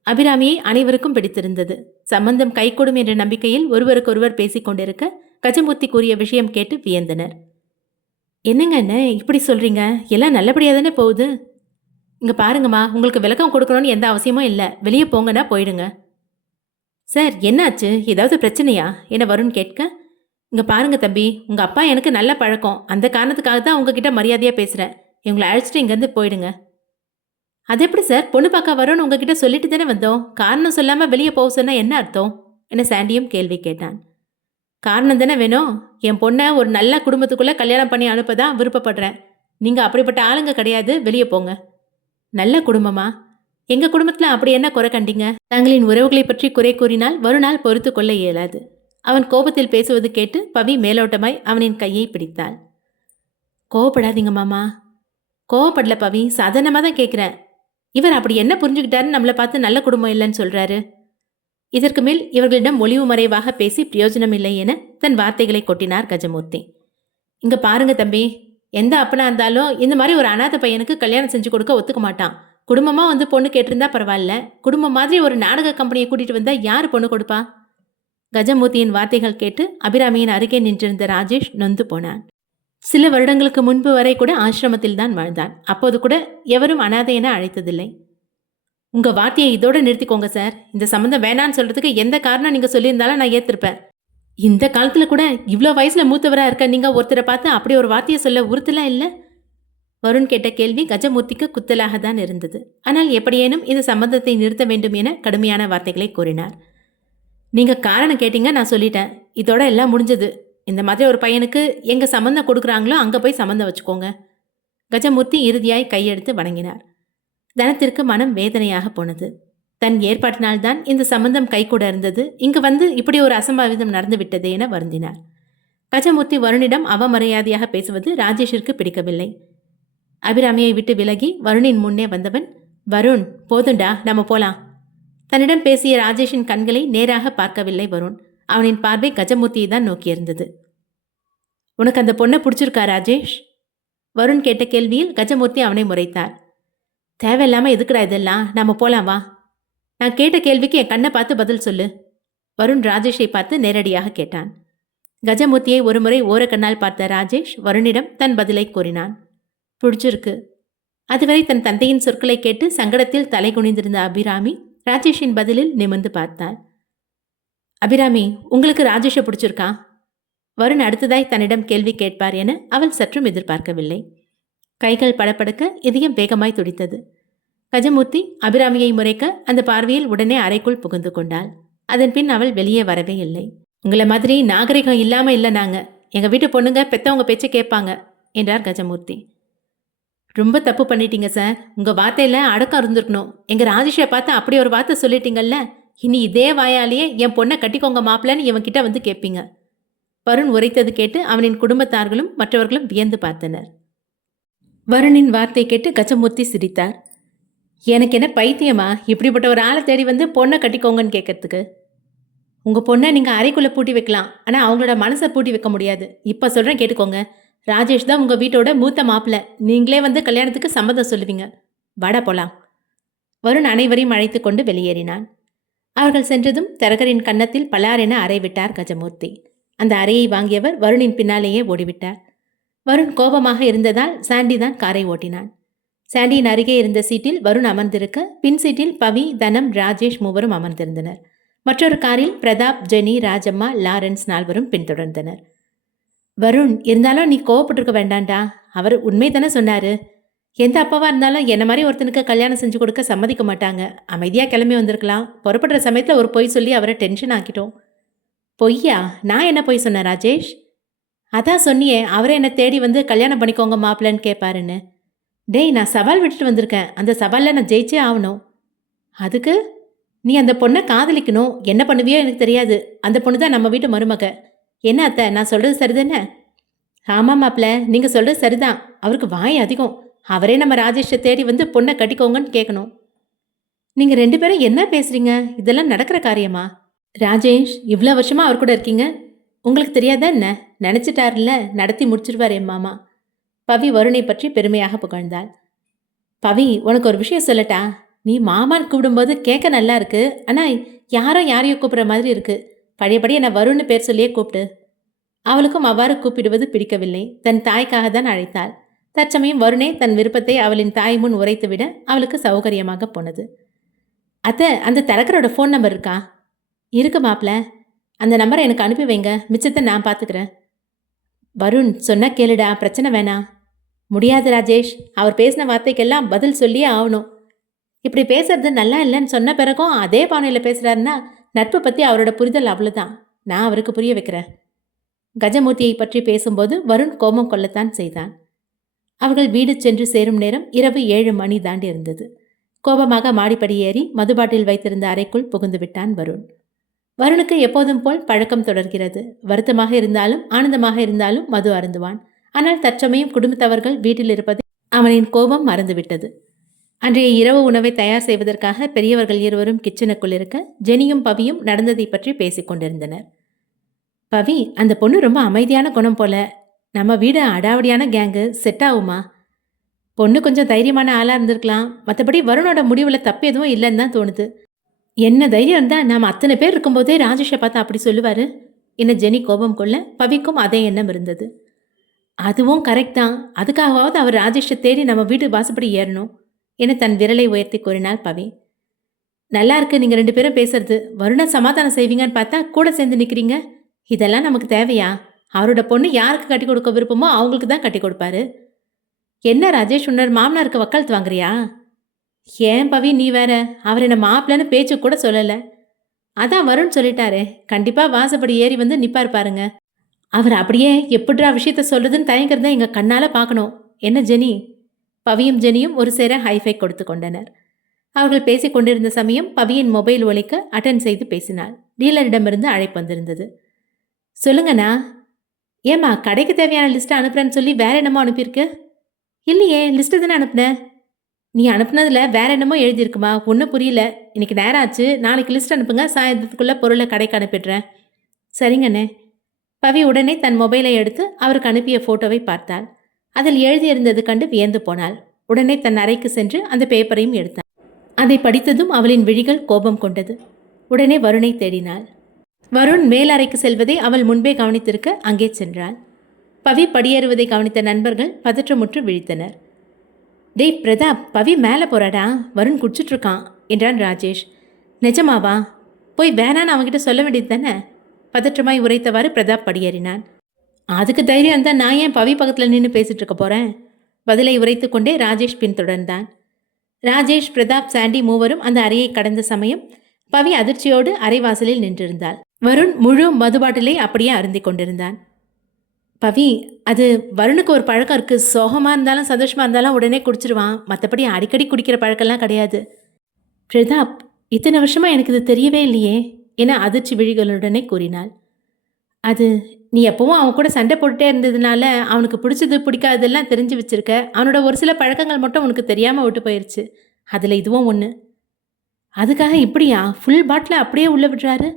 அபிராமியை அனைவருக்கும் பிடித்திருந்தது. சம்பந்தம் கைகூடும் என்ற நம்பிக்கையில் ஒருவருக்கொருவர் பேசிக் கொண்டிருக்க, கஜமூர்த்தி கூறிய விஷயம் கேட்டு வியந்தனர். என்னங்க என்ன இப்படி சொல்றீங்க? எல்லாம் நல்லபடியா தானே போகுது. இங்க பாருங்கம்மா, உங்களுக்கு விளக்கம் கொடுக்கணும்னு எந்த அவசியமும் இல்லை. வெளியே போங்கன்னா போயிடுங்க. சார் என்னாச்சு, ஏதாவது பிரச்சனையா என வருண் கேட்க, இங்க பாருங்க தம்பி, உங்க அப்பா எனக்கு நல்ல பழக்கம், அந்த காரணத்துக்காக தான் உங்ககிட்ட மரியாதையா பேசுறேன். இவங்களை அழைச்சிட்டு இங்கேருந்து போயிடுங்க. அது எப்படி சார், பொண்ணு பார்க்க வரோன்னு உங்ககிட்ட சொல்லிட்டு தானே வந்தோம். காரணம் சொல்லாம வெளியே போக சொன்னா என்ன அர்த்தம் என சாண்டியும் கேள்வி கேட்டான். காரணம் தானே வேணும். என் பொண்ணை ஒரு நல்ல குடும்பத்துக்குள்ளே கல்யாணம் பண்ணி அனுப்பதான் விருப்பப்படுறேன். நீங்கள் அப்படிப்பட்ட ஆளுங்க கிடையாது, வெளியே போங்க. நல்ல குடும்பமா? எங்கள் குடும்பத்தில் அப்படி என்ன குறை கண்டீங்க? தங்களின் உறவுகளை பற்றி குறை கூறினால் வருணால் பொறுத்து கொள்ள இயலாது. அவன் கோபத்தில் பேசுவது கேட்டு பவி மேலோட்டமாய் அவனின் கையை பிடித்தாள். கோவப்படாதீங்க மாமா. கோவப்படல பவி, சாதாரணமாக தான் கேட்குறேன். இவர் அப்படி என்ன புரிஞ்சுக்கிட்டாருன்னு நம்மளை பார்த்து நல்ல குடும்பம் இல்லைன்னு சொல்கிறாரு. இதற்கு மேல் இவர்களிடம் ஒளிவு மறைவாக பேசி பிரயோஜனம் இல்லை என தன் வார்த்தைகளை கொட்டினார் கஜமூர்த்தி. இங்க பாருங்க தம்பி, எந்த அப்பனா இருந்தாலும் இந்த மாதிரி ஒரு அநாத பையனுக்கு கல்யாணம் செஞ்சு கொடுக்க ஒத்துக்க மாட்டான். குடும்பமா வந்து பொண்ணு கேட்டிருந்தா பரவாயில்ல, குடும்பம் மாதிரி ஒரு நாடக கம்பெனியை கூட்டிட்டு வந்தா யாரு பொண்ணு கொடுப்பா? கஜமூர்த்தியின் வார்த்தைகள் கேட்டு அபிராமியின் அருகே நின்றிருந்த ராஜேஷ் நொந்து போனான். சில வருடங்களுக்கு முன்பு வரை கூட ஆசிரமத்தில் தான் வாழ்ந்தான். அப்போது கூட எவரும் அநாதை என அழைத்ததில்லை. உங்க வார்த்தையை இதோட நிறுத்திக்கோங்க சார். இந்த சம்மந்தம் வேணான்னு சொல்றதுக்கு எந்த காரணம் நீங்க சொல்லியிருந்தாலும் நான் ஏத்திருப்பேன். இந்த காலத்துல கூட இவ்வளோ வயசுல மூத்தவரா இருக்க நீங்க ஒருத்தரை பார்த்து அப்படி ஒரு வார்த்தையை சொல்ல உறுத்தலாம் இல்லை? வருண் கேட்ட கேள்வி கஜமூர்த்திக்கு குத்தலாக தான் இருந்தது. ஆனால் எப்படியேனும் இந்த சம்பந்தத்தை நிறுத்த வேண்டும் என கடுமையான வார்த்தைகளை கூறினார். நீங்க காரணம் கேட்டீங்க, நான் சொல்லிட்டேன். இதோட எல்லாம் முடிஞ்சது. இந்த மாதிரி ஒரு பையனுக்கு எங்க சம்பந்தம் கொடுக்குறாங்களோ அங்க போய் சம்பந்தம் வச்சுக்கோங்க. கஜமூர்த்தி இறுதியாய் கையெடுத்து வணங்கினார். தனத்திற்கு மனம் வேதனையாக போனது. தன் ஏற்பாட்டினால்தான் இந்த சம்பந்தம் கைகூட இருந்தது. இங்கு வந்து இப்படி ஒரு அசம்பாவிதம் நடந்து விட்டது என வருந்தினார். கஜமூர்த்தி வருணிடம் அவமரியாதையாக பேசுவது ராஜேஷிற்கு பிடிக்கவில்லை. அபிராமியை விட்டு விலகி வருணின் முன்னே வந்தவன், வருண் போதுண்டா, நம்ம போலாம். தன்னிடம் பேசிய ராஜேஷின் கண்களை நேராக பார்க்கவில்லை வருண். அவனின் பார்வை கஜமூர்த்தியை தான் நோக்கியிருந்தது. உனக்கு அந்த பொண்ணை பிடிச்சிருக்கா ராஜேஷ்? வருண் கேட்ட கேள்வியில் கஜமூர்த்தி அவனை முறைத்தார். தேவையில்லாம எதுக்குடா இதெல்லாம், நாம போலாம் வா. நான் கேட்ட கேள்விக்கு என் கண்ணை பார்த்து பதில் சொல்லு. வருண் ராஜேஷை பார்த்து நேரடியாக கேட்டான். கஜமூர்த்தியை ஒருமுறை ஓரக்கண்ணால் பார்த்த ராஜேஷ் வருணிடம் தன் பதிலை கூறினான். பிடிச்சிருக்கு. அதுவரை தன் தந்தையின் சொற்களை கேட்டு சங்கடத்தில் தலை குனிந்திருந்த அபிராமி ராஜேஷின் பதிலில் நிமிர்ந்து பார்த்தாள். அபிராமி, உங்களுக்கு ராஜேஷை பிடிச்சிருக்கா? வருண் அடுத்ததாய் தன்னிடம் கேள்வி கேட்பார் என அவள் சற்றும் எதிர்பார்க்கவில்லை. கைகள் படபடக்க இதயம் வேகமாய் துடித்தது. கஜமூர்த்தி அபிராமியை முறைக்க அந்த பார்வையில் உடனே அறைக்குள் புகுந்து கொண்டாள். அதன் பின் அவள் வெளியே வரவே இல்லை. உங்களை மாதிரி நாகரிகம் இல்லாம இல்லை நாங்க. எங்க வீட்டு பொண்ணுங்க பெத்தவங்க பேச்சை கேட்பாங்க என்றார் கஜமூர்த்தி. ரொம்ப தப்பு பண்ணிட்டீங்க சார். உங்க வார்த்தையில அடக்கம் இருந்திருக்கணும். எங்க ராஜேஷை பார்த்து அப்படி ஒரு வார்த்தை சொல்லிட்டீங்கல்ல. இனி இதே வாயாலேயே என் பொண்ணை கட்டிக்கோங்க மாப்பிள்ளன்னு இவன் கிட்ட வந்து கேட்பீங்க. வருண் உரைத்தது கேட்டு அவனின் குடும்பத்தார்களும் மற்றவர்களும் வியந்து பார்த்தனர். வருணின் வார்த்தை கேட்டு கஜமூர்த்தி சிரித்தார். எனக்கு என்ன பைத்தியமா, இப்படிப்பட்ட ஒரு ஆளை தேடி வந்து பொண்ணை கட்டிக்கோங்கன்னு கேட்கறதுக்கு? உங்கள் பொண்ணை நீங்கள் அறைக்குள்ளே பூட்டி வைக்கலாம், ஆனால் அவங்களோட மனசை பூட்டி வைக்க முடியாது. இப்போ சொல்கிறேன் கேட்டுக்கோங்க. ராஜேஷ் தான் உங்கள் வீட்டோட மூத்த மாப்பிள்ளை. நீங்களே வந்து கல்யாணத்துக்கு சம்மதம் சொல்லுவீங்க. வாடா போலாம். வருண் அனைவரையும் அழைத்து கொண்டு வெளியேறினான். அவர்கள் சென்றதும் தரகரின் கன்னத்தில் பலாரென அறை விட்டார் கஜமூர்த்தி. அந்த அறையை வாங்கியவர் வருணின் பின்னாலேயே ஓடிவிட்டார். வருண் கோபமாக இருந்ததால் சாண்டி தான் காரை ஓட்டினான். சாண்டியின் அருகே இருந்த சீட்டில் வருண் அமர்ந்திருக்க, பின் சீட்டில் பவி, தனம், ராஜேஷ் மூவரும் அமர்ந்திருந்தனர். மற்றொரு காரில் பிரதாப், ஜெனி, ராஜம்மா, லாரன்ஸ் நால்வரும் பின்தொடர்ந்தனர். வருண், இருந்தாலும் நீ கோவப்பட்டிருக்க வேண்டாண்டா. அவர் உண்மை தானே சொன்னாரு. எந்த அப்பாவா இருந்தாலும் என்ன மாதிரி ஒருத்தனுக்கு கல்யாணம் செஞ்சு கொடுக்க சம்மதிக்க மாட்டாங்க. அமைதியாக கிளம்பி வந்திருக்கலாம். புறப்படுற சமயத்தில் ஒரு பொய் சொல்லி அவரை டென்ஷன் ஆக்கிட்டோம். பொய்யா? நான் என்ன பொய் சொன்னேன் ராஜேஷ்? அதான் சொன்னியே, அவரே என்னை தேடி வந்து கல்யாணம் பண்ணிக்கோங்க மாப்பிள்ளன்னு கேட்பாருன்னு. டேய், நான் சவால் விட்டுட்டு வந்திருக்கேன். அந்த சவாலில் நான் ஜெயிச்சே ஆகணும். அதுக்கு நீ அந்த பொண்ணை காதலிக்கணும். என்ன பண்ணுவியோ எனக்கு தெரியாது. அந்த பொண்ணு தான் நம்ம வீட்டு மருமக. என்ன அத்தை, நான் சொல்கிறது சரிதானே? ஆமாம் மாப்ள, நீங்க சொல்றது சரிதான். அவருக்கு வாய் அதிகம். அவரே நம்ம ராஜேஷை தேடி வந்து பொண்ணை கட்டிக்கோங்கன்னு கேட்கணும். நீங்க 2 பேரும் என்ன பேசுறீங்க? இதெல்லாம் நடக்கிற காரியமா? ராஜேஷ், இவ்ளோ வருஷமா அவர் கூட இருக்கீங்க. உங்களுக்கு தெரியாதா என்ன? நினைச்சிட்டாருல, நடத்தி முடிச்சிருவார் என் மாமா. பவி வருணை பற்றி பெருமையாக புகழ்ந்தாள். பவி, உனக்கு ஒரு விஷயம் சொல்லட்டா? நீ மாமான்னு கூப்பிடும்போது கேட்க நல்லா இருக்கு. ஆனா யாரோ யாரையோ கூப்பிடுற மாதிரி இருக்கு. பழையபடி என்ன வருண்னு பேர் சொல்லியே கூப்பிடு. அவளுக்கும் அவ்வாறு கூப்பிடுவது பிடிக்கவில்லை. தன் தாய்க்காக தான் அழைத்தாள். தற்சமயம் வருணே தன் விருப்பத்தை அவளின் தாய் முன் உரைத்துவிட அவளுக்கு சௌகரியமாக போனது. அத்தை, அந்த தரகரோட ஃபோன் நம்பர் இருக்கா? இருக்கு மாப்ள. அந்த நம்பரை எனக்கு அனுப்பி வைங்க. மிச்சத்தை நான் பார்த்துக்கிறேன். வருண், சொன்னா கேளுடா, பிரச்சனை வேணாம். முடியாது ராஜேஷ். அவர் பேசின வார்த்தைக்கெல்லாம் பதில் சொல்லியே ஆகணும். இப்படி பேசுறது நல்லா இல்லைன்னு சொன்ன பிறகும் அதே பானையில் பேசுறாருன்னா நட்பு பற்றி அவரோட புரிதல் அவ்வளோதான். நான் அவருக்கு புரிய வைக்கிறேன். கஜமூர்த்தியை பற்றி பேசும்போது வருண் கோபம் கொள்ளத்தான் செய்தான். அவர்கள் வீடு சென்று சேரும் நேரம் இரவு 7 மணி தாண்டி இருந்தது. கோபமாக மாடிப்படி ஏறி மதுபாட்டில் வைத்திருந்த அறைக்குள் புகுந்து விட்டான் வருண். வருணுக்கு எப்போதும் போல் பழக்கம் தொடர்கிறது. வருத்தமாக இருந்தாலும் ஆனந்தமாக இருந்தாலும் மது அருந்துவான். ஆனால் தற்சமயம் குடும்பத்தவர்கள் வீட்டில் இருப்பதை அவனின் கோபம் மறந்துவிட்டது. அன்றைய இரவு உணவை தயார் செய்வதற்காக பெரியவர்கள் இருவரும் கிச்சனுக்குள் இருக்க ஜெனியும் பவியும் நடந்ததை பற்றி பேசிக் கொண்டிருந்தனர். பவி, அந்த பொண்ணு ரொம்ப அமைதியான குணம் போல. நம்ம வீடு அடாவடியான கேங்கு, செட் ஆகுமா? பொண்ணு கொஞ்சம் தைரியமான ஆளாக இருந்திருக்கலாம். மற்றபடி வருணோட முடிவில் தப்பு எதுவும் இல்லைன்னு தான் தோணுது. என்ன தைரியம் இருந்தால் நாம் அத்தனை பேர் இருக்கும்போதே ராஜேஷை பார்த்து அப்படி சொல்லுவார் என்ன ஜெனி கோபம் கொள்ள பவிக்கும் அதே எண்ணம் இருந்தது. அதுவும் கரெக்ட் தான். அதுக்காகவாவது அவர் ராஜேஷை தேடி நம்ம வீட்டு வாசப்படி ஏறணும் என தன் விரலை உயர்த்தி கூறினாள் பவி. நல்லா இருக்கு நீங்கள் 2 பேரும் பேசுறது. வருணை சமாதானம் செய்வீங்கன்னு பார்த்தா கூட சேர்ந்து நிற்கிறீங்க. இதெல்லாம் நமக்கு தேவையா? அவரோட பொண்ணு யாருக்கு கட்டி கொடுக்க விருப்பமோ அவங்களுக்கு தான் கட்டி கொடுப்பாரு. என்ன ராஜேஷ், உன்னர் மாமனாருக்கு வக்காலத்து வாங்குறியா? ஏன் பவி, நீ வேற. அவர் என்ன மாப்பிள்ளன்னு பேச்சு கூட சொல்லலை. அதான் வருண் சொல்லிட்டாரே, கண்டிப்பாக வாசப்படி ஏறி வந்து நிற்பார் பாருங்க. அவர் அப்படியே எப்படிரா விஷயத்த சொல்றதுன்னு தயங்கிறத எங்கள் கண்ணால் பார்க்கணும். என்ன ஜெனி? பவியும் ஜெனியும் ஒரு சேர ஹைஃபை கொடுத்து கொண்டனர். அவர்கள் பேசிக் கொண்டிருந்த சமயம் பவியின் மொபைல் ஒலிக்க அட்டன் செய்து பேசினாள். டீலரிடமிருந்து அழைப்பு வந்திருந்தது. சொல்லுங்கண்ணா. ஏம்மா, கடைக்கு தேவையான லிஸ்ட்டை அனுப்புறேன்னு சொல்லி வேற என்னமோ அனுப்பியிருக்கு? இல்லையே, லிஸ்ட்டு தானே அனுப்புனேன். நீ அனுப்புனதில் வேற என்னமோ எழுதியிருக்குமா? ஒன்றும் புரியல. இன்னைக்கு நேரம் ஆச்சு. நாளைக்கு லிஸ்ட் அனுப்புங்க. சாயந்தரத்துக்குள்ளே பொருளை கடைக்கு அனுப்பிடுறேன். சரிங்கண்ணே. பவி உடனே தன் மொபைலை எடுத்து அவருக்கு அனுப்பிய ஃபோட்டோவை பார்த்தாள். அதில் எழுதியிருந்தது கண்டு வியந்து போனாள். உடனே தன் அறைக்கு சென்று அந்த பேப்பரையும் எடுத்தாள். அதை படித்ததும் அவளின் விழிகள் கோபம் கொண்டது. உடனே வருணை தேடினாள். வருண் மேல் அறைக்கு செல்வதை அவள் முன்பே கவனித்திருக்க அங்கே சென்றாள். பவி படியேறுவதை கவனித்த நண்பர்கள் பதற்றமுற்று விழித்தனர். டேய் பிரதாப், பவி மேலே போறாடா, வருண் குடிச்சிட்டு இருக்கான் என்றான் ராஜேஷ். நிஜமாவா? போய் வேணான்னு அவன்கிட்ட சொல்ல வேண்டியது தானே? பதற்றமாய் உரைத்தவாறு பிரதாப் படியேறினான். அதுக்கு தைரியம் இருந்தால் நான் ஏன் பவி பக்கத்தில் நின்று பேசிட்டு இருக்க போறேன்? பதிலை உரைத்து கொண்டே ராஜேஷ் பின்தொடர்ந்தான். ராஜேஷ், பிரதாப், சாண்டி மூவரும் அந்த அறையை கடந்த சமயம் பவி அதிர்ச்சியோடு அறைவாசலில் நின்றிருந்தாள். வருண் முழு மதுபாட்டிலை அப்படியே அருந்தி கொண்டிருந்தான். பவி, அது வருணுக்கு ஒரு பழக்கம் இருக்குது. சோகமாக இருந்தாலும் சந்தோஷமாக இருந்தாலும் உடனே குடிச்சிருவான். மற்றபடி அடிக்கடி குடிக்கிற பழக்கம்லாம் கிடையாது. பிரதாப், இத்தனை வருஷமாக எனக்கு இது தெரியவே இல்லையே என அதிர்ச்சி விழிகளுடனே கூறினாள். அது நீ எப்பவும் அவன் கூட சண்டை போட்டுட்டே இருந்ததுனால அவனுக்கு பிடிச்சது பிடிக்காததெல்லாம் தெரிஞ்சு வச்சிருக்க. அவனோட ஒரு சில பழக்கங்கள் மட்டும் உனக்கு தெரியாமல் விட்டு போயிடுச்சு. அதில் இதுவும் ஒன்று. அதுக்காக இப்படியா ஃபுல் பாட்டில் அப்படியே உள்ளே விடுறாரு?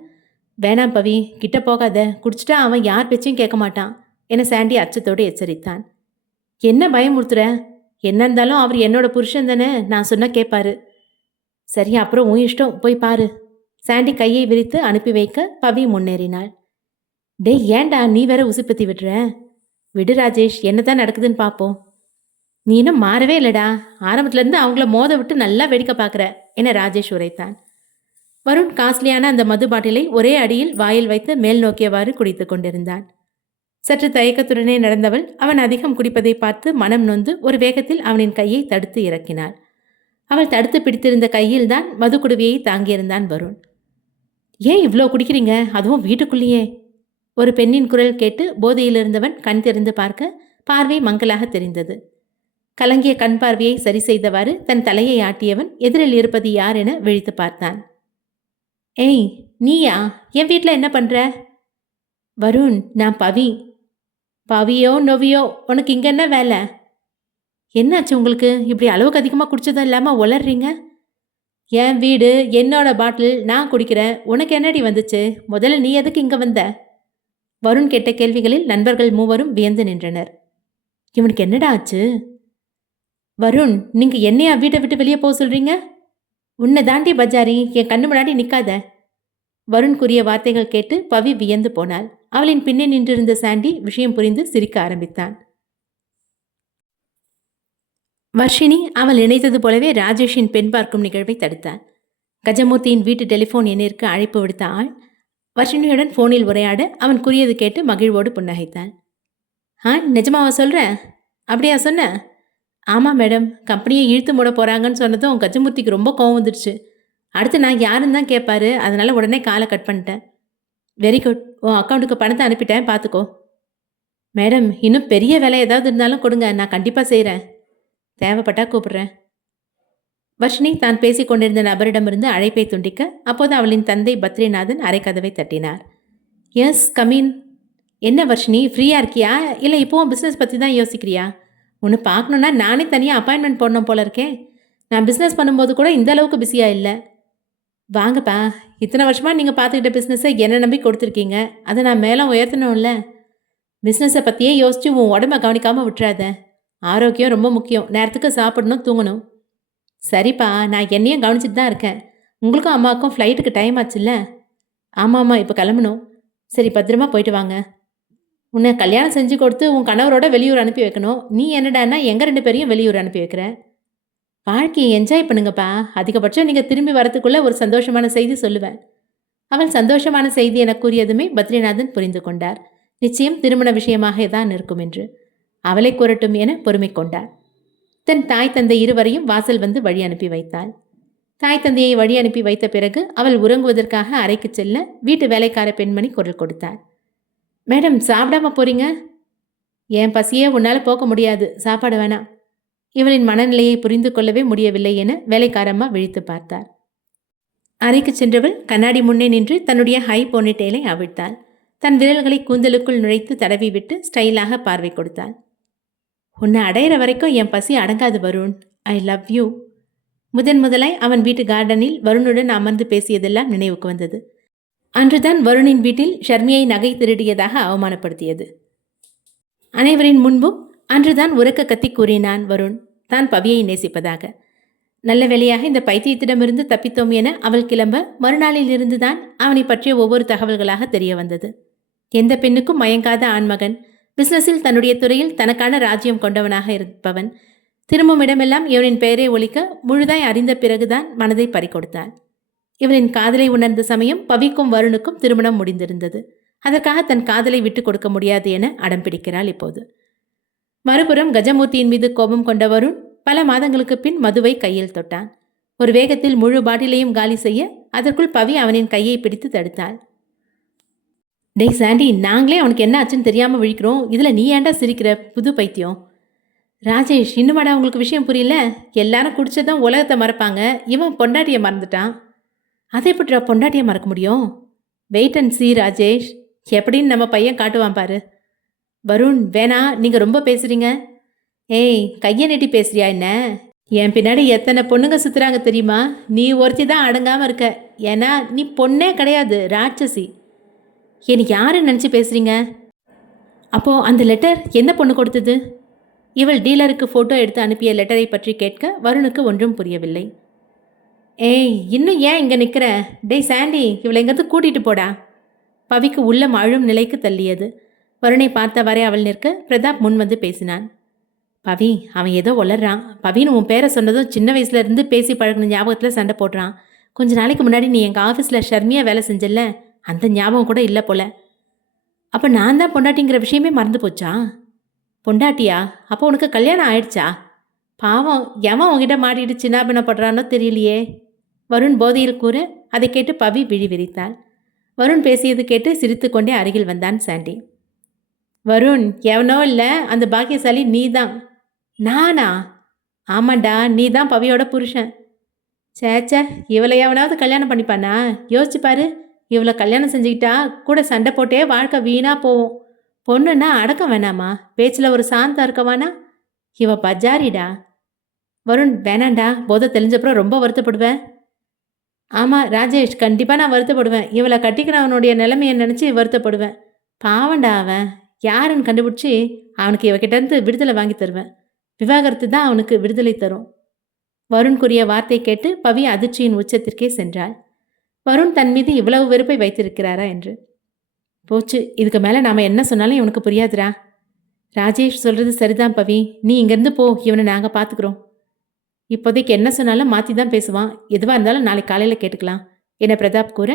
வேணாம் பவி, கிட்ட போகாத. குடிச்சிட்டா அவன் யார் பேச்சையும் கேட்க மாட்டான் என சாண்டி அச்சத்தோடு எச்சரித்தான். என்ன பயமுறுத்துற? என்ன இருந்தாலும் அவர் என்னோட புருஷன் தானே, நான் சொன்னா கேட்பாரு. சரி, அப்புறம் உன் இஷ்டம், போய் பாரு. சாண்டி கையை விரித்து அனுப்பி வைக்க பவி முன்னேறினாள். டேய், ஏன்டா நீ வேற உசுப்பத்தி விடுற? விடு ராஜேஷ், என்னதான் நடக்குதுன்னு பார்ப்போம். நீ இன்னும் மாறவே இல்லடா. ஆரம்பத்துலேருந்து அவங்கள மோத விட்டு நல்லா வேடிக்கை பார்க்குற என ராஜேஷ் உரைத்தான். வருண் காஸ்ட்லியான அந்த மது பாட்டிலை ஒரே அடியில் வாயில் வைத்து மேல் நோக்கியவாறு குடித்து கொண்டிருந்தான். சற்று தயக்கத்துடனே நடந்தவள் அவன் அதிகம் குடிப்பதை பார்த்து மனம் நொந்து ஒரு வேகத்தில் அவனின் கையை தடுத்து இறக்கினாள். அவள் தடுத்து பிடித்திருந்த கையில்தான் மது குடுவியை தாங்கியிருந்தான் வருண். ஏன் இவ்வளோ குடிக்கிறீங்க, அதுவும் வீட்டுக்குள்ளேயே? ஒரு பெண்ணின் குரல் கேட்டு போதையில் இருந்தவன் கண் திறந்து பார்க்க பார்வை மங்கலாக தெரிந்தது. கலங்கிய கண் பார்வையை சரி செய்தவாறு தன் தலையை ஆட்டியவன் எதிரில் இருப்பது யார் என விழித்து பார்த்தான். ஏய், நீயா? என் வீட்டில் என்ன பண்ற? வருண், நான் பவி. பவியோ நொவியோ உனக்கு இங்கே என்ன வேலை? என்னாச்சு உங்களுக்கு? இப்படி அளவுக்கு அதிகமாக குடிச்சதும் இல்லாமல் உளறீங்க? என் வீடு, என்னோட பாட்டில், நான் குடிக்கிறேன். உனக்கு என்னடி வந்துச்சு? முதல்ல நீ எதுக்கு இங்கே வந்த? வருண் கேட்ட கேள்விகளில் நண்பர்கள் மூவரும் வியந்து நின்றனர். இவனுக்கு என்னடா ஆச்சு? வருண், நீங்க என்னையா வீட்டை விட்டு வெளியே போக சொல்றீங்க? உன்னை தாண்டி பஜாரி, என் கண்ணு முன்னாடி நிக்காத. வருண் கூறிய வார்த்தைகள் கேட்டு பவி வியந்து போனாள். அவளின் பின்னே நின்றிருந்த சாண்டி விஷயம் புரிந்து சிரிக்க ஆரம்பித்தான். வர்ஷினி அவள் நினைத்தது போலவே ராஜேஷின் பெண் பார்க்கும் நிகழ்வை தடுத்தாள். கஜமூர்த்தியின் வீட்டு டெலிஃபோன் எண்ணிற்கு அழைப்பு விடுத்த ஆள் வர்ஷினியுடன் போனில் உரையாட அவன் கூறியது கேட்டு மகிழ்வோடு புன்னகைத்தான். நிஜமாவா சொல்ற? அப்படியா சொன்ன? ஆமாம் மேடம், கம்பெனியை இழுத்து மூட போகிறாங்கன்னு சொன்னதும் கஜமூர்த்திக்கு ரொம்ப கோவம் வந்துடுச்சு. அடுத்து நான் யாருன்னு தான் கேட்பாரு. அதனால் உடனே காலை கட் பண்ணிட்டேன். வெரி குட், உன் அக்கௌண்ட்டுக்கு பணத்தை அனுப்பிட்டேன், பார்த்துக்கோ. மேடம், இன்னும் பெரிய வேலை ஏதாவது இருந்தாலும் கொடுங்க, நான் கண்டிப்பாக செய்கிறேன். தேவைப்பட்டா கூப்பிடுறேன். வர்ஷினி தான் பேசிக் கொண்டிருந்த நபரிடமிருந்து அழைப்பை துண்டிக்க அப்போது அவளின் தந்தை பத்ரிநாதன் அரைக்கதவை தட்டினார். Yes, come in. என்ன வர்ஷினி, ஃப்ரீயாக இருக்கியா இல்லை இப்போவும் பிஸ்னஸ் பற்றி தான் யோசிக்கிறியா? ஒன்று பார்க்கணுன்னா நானே தனியாக அப்பாயின்மெண்ட் போடணும் போல இருக்கேன். நான் பிஸ்னஸ் பண்ணும்போது கூட இந்த அளவுக்கு பிஸியாக இல்லை. வாங்கப்பா, இத்தனை வருஷமாக நீங்கள் பார்த்துக்கிட்ட பிஸ்னஸை என்னை நம்பி கொடுத்துருக்கீங்க. அதை நான் மேலும் உயர்த்தணும்ல. பிஸ்னஸை பற்றியே யோசித்து உன் உடம்பை கவனிக்காமல் விட்டுறாத. ஆரோக்கியம் ரொம்ப முக்கியம். நேரத்துக்கு சாப்பிடணும், தூங்கணும். சரிப்பா, நான் என்னையும் கவனிச்சிட்டு தான் இருக்கேன். உங்களுக்கும் அம்மாவுக்கும் ஃப்ளைட்டுக்கு டைம் ஆச்சுல்ல? ஆமாம்மா, இப்போ கிளம்பணும். சரி, பத்திரமா போயிட்டு வாங்க. உன்னை கல்யாணம் செஞ்சு கொடுத்து உன் கணவரோட வெளியூர் அனுப்பி வைக்கணும். நீ என்னடான்னா எங்கள் 2 பேரையும் வெளியூர் அனுப்பி வைக்கிற. வாழ்க்கையை என்ஜாய் பண்ணுங்கப்பா. அதிகபட்சம் நீங்கள் திரும்பி வரத்துக்குள்ளே ஒரு சந்தோஷமான செய்தி சொல்லுவேன். அவள் சந்தோஷமான செய்தி என கூறியதுமே பத்ரிநாதன் புரிந்து கொண்டார். நிச்சயம் திருமண விஷயமாக தான் இருக்கும் என்று. அவளை கூறட்டும் என பொறுமை கொண்டார். தன் தாய் தந்தை இருவரையும் வாசல் வந்து வழி அனுப்பி வைத்தாள். தாய் தந்தையை வழி அனுப்பி வைத்த பிறகு அவள் உறங்குவதற்காக அறைக்கு செல்ல வீட்டு வேலைக்கார பெண்மணி குரல் கொடுத்தாள். மேடம், சாப்பிடாம போறீங்க? என் பசியே உன்னால் போக்க முடியாது, சாப்பாடு வேணாம். இவளின் மனநிலையை புரிந்து கொள்ளவே முடியவில்லை என வேலைக்காரம்மா விழித்து பார்த்தார். அறைக்கு சென்றவள் கண்ணாடி முன்னே நின்று தன்னுடைய ஹை போனிட்டெயிலை அவிழ்த்தாள். தன் விரல்களை கூந்தலுக்குள் நுழைத்து தடவி விட்டு ஸ்டைலாக பார்வை கொடுத்தாள். உன்னை அடையிற வரைக்கும் என் பசி அடங்காது வருண். I love you. முதலாய் அவன் வீட்டு கார்டனில் வருணுடன் அமர்ந்து பேசியதெல்லாம் நினைவுக்கு வந்தது. அன்றுதான் வருணின் வீட்டில் ஷர்மியை நகை திருடியதாக அவமானப்படுத்தியது. அனைவரின் முன்பும் அன்றுதான் உரக்க கத்தி கூறினான் வருண் தான் பவியை நேசிப்பதாக. நல்ல வேளையாக இந்த பைத்தியத்திடமிருந்து தப்பித்தோம் என அவள் கிளம்ப மறுநாளில் இருந்துதான் அவனை பற்றிய ஒவ்வொரு தகவல்களாக தெரிய வந்தது. எந்த பெண்ணுக்கும் மயங்காத ஆண்மகன், பிசினஸில் தன்னுடைய துறையில் தனக்கான ராஜ்யம் கொண்டவனாக இருப்பவன். திரும்பும் இடமெல்லாம் இவனின் பெயரை ஒலிக்க முழுதாய் அறிந்த பிறகுதான் மனதை பறிகொடுத்தான். இவனின் காதலை உணர்ந்த சமயம் பவிக்கும் வருணுக்கும் திருமணம் முடிந்திருந்தது. அதற்காக தன் காதலை விட்டுக் கொடுக்க முடியாது என அடம் பிடிக்கிறாள் இப்போது. மறுபுறம் கஜமூர்த்தியின் மீது கோபம் கொண்ட வருண் பல மாதங்களுக்கு பின் மதுவை கையில் தொட்டான். ஒரு வேகத்தில் முழு பாட்டிலையும் காலி செய்ய அதற்குள் பவி அவனின் கையை பிடித்து தடுத்தாள். டேய் சாண்டி, நாங்களே அவனுக்கு என்ன ஆச்சுன்னு தெரியாமல் விழிக்கிறோம். இதில் நீ ஏன்டா சிரிக்கிற? புது பைத்தியம். ராஜேஷ், இன்னுமாடா உங்களுக்கு விஷயம் புரியல? எல்லாரும் குடிச்சதும் உலகத்தை மறப்பாங்க. இவன் பொண்டாட்டியை மறந்துட்டான். அதை எப்படிடா பொண்டாட்டியை மறக்க முடியும்? வெயிட் அண்ட் சி ராஜேஷ், எப்படின்னு நம்ம பையன் காட்டுவான் பாரு. வருண், வேணா, நீங்கள் ரொம்ப பேசுகிறீங்க. ஏய், கையை நீட்டி பேசுறியா என்ன? என் பின்னாடி எத்தனை பொண்ணுங்க சுற்றுறாங்க தெரியுமா? நீ ஒருத்தி தான் அடங்காமல் இருக்க. ஏன்னா நீ பொண்ணே கிடையாது, ராட்சசி. எனக்கு யாருன்னு நினச்சி பேசுகிறீங்க? அப்போது அந்த லெட்டர் எந்த பொண்ணு கொடுத்தது? இவள் டீலருக்கு ஃபோட்டோ எடுத்து அனுப்பிய லெட்டரை பற்றி கேட்க வருணுக்கு ஒன்றும் புரியவில்லை. ஏய், இன்னும் ஏன் இங்கே நிற்கிற? டேய் சாண்டி, இவளை எங்கேருந்து கூட்டிகிட்டு போடா. பவிக்கு உள்ளம் அழும் நிலைக்கு தள்ளியது. வருணை பார்த்தவரை அவள் நிற்க பிரதாப் முன் வந்து பேசினான். பவி, அவன் ஏதோ வளர்றான். பவின்னு உன் பேரை சொன்னதும் சின்ன வயசுலேருந்து பேசி பழகின ஞாபகத்தில் சண்டை போடுறான். கொஞ்ச நாளைக்கு முன்னாடி நீ எங்கள் ஆஃபீஸில் ஷர்மியாக வேலை செஞ்சல, அந்த ஞாபகம் கூட இல்லை போல. அப்போ நான் தான் பொண்டாட்டிங்கிற விஷயமே மறந்து போச்சா? பொண்டாட்டியா? அப்போ உனக்கு கல்யாணம் ஆயிடுச்சா? பாவம், எவன் உங்ககிட்ட மாட்டிட்டு சின்னாபின்னப்படுறானோ தெரியலையே. வருண் போதையில் கூற அதை கேட்டு பவி விழி விரித்தாள். வருண் பேசியது கேட்டு சிரித்து கொண்டே அருகில் வந்தான் சாண்டி. வருண், எவனோ இல்லை, அந்த பாக்கியசாலி நீ தான். நானா? ஆமாண்டா, நீ தான் பவியோட புருஷன். சேச்சே, இவளை எவனாவது கல்யாணம் பண்ணிப்பானா? யோசிச்சு பாரு. இவளை கல்யாணம் செஞ்சுக்கிட்டா கூட சண்டை போட்டே வாழ்க்கை வீணாக போவோம். பொண்ணுன்னா அடக்கம் வேணாமா? பேச்சுல ஒரு சாந்தம் இருக்கவானா? இவ பஜாரிடா. வருண் வேணாண்டா, போதை தெளிஞ்சப்புறம் ரொம்ப வருத்தப்படுவேன். ஆமா ராஜேஷ், கண்டிப்பா நான் வருத்தப்படுவேன். இவள கட்டிக்கினவனுடைய நிலைமைய நினைச்சு வருத்தப்படுவேன். பாவம்டா அவன். யாருன்னு கண்டுபிடிச்சு அவனுக்கு இவகிட்ட இருந்து விடுதலை வாங்கி தருவேன். விவாகரத்து தான் அவனுக்கு விடுதலை தரும். வருண் கூறிய வார்த்தை கேட்டு பவி அதிர்ச்சியின் உச்சத்திற்கே சென்றாள். வருண் தன் மீது இவ்வளவு வெறுப்பை வைத்திருக்கிறாரா என்று. போச்சு, இதுக்கு மேல நாம என்ன சொன்னாலும் இவனுக்கு புரியாதுடா. ராஜேஷ் சொல்றது சரிதான் பவி, நீ இங்கிருந்து போ, இவனை நாங்க பாத்துக்கிறோம். இப்போதைக்கு என்ன சொன்னாலும் மாத்தி தான் பேசுவான். எதுவா இருந்தாலும் நாளை காலையில கேட்டுக்கலாம் என பிரதாப் கூற,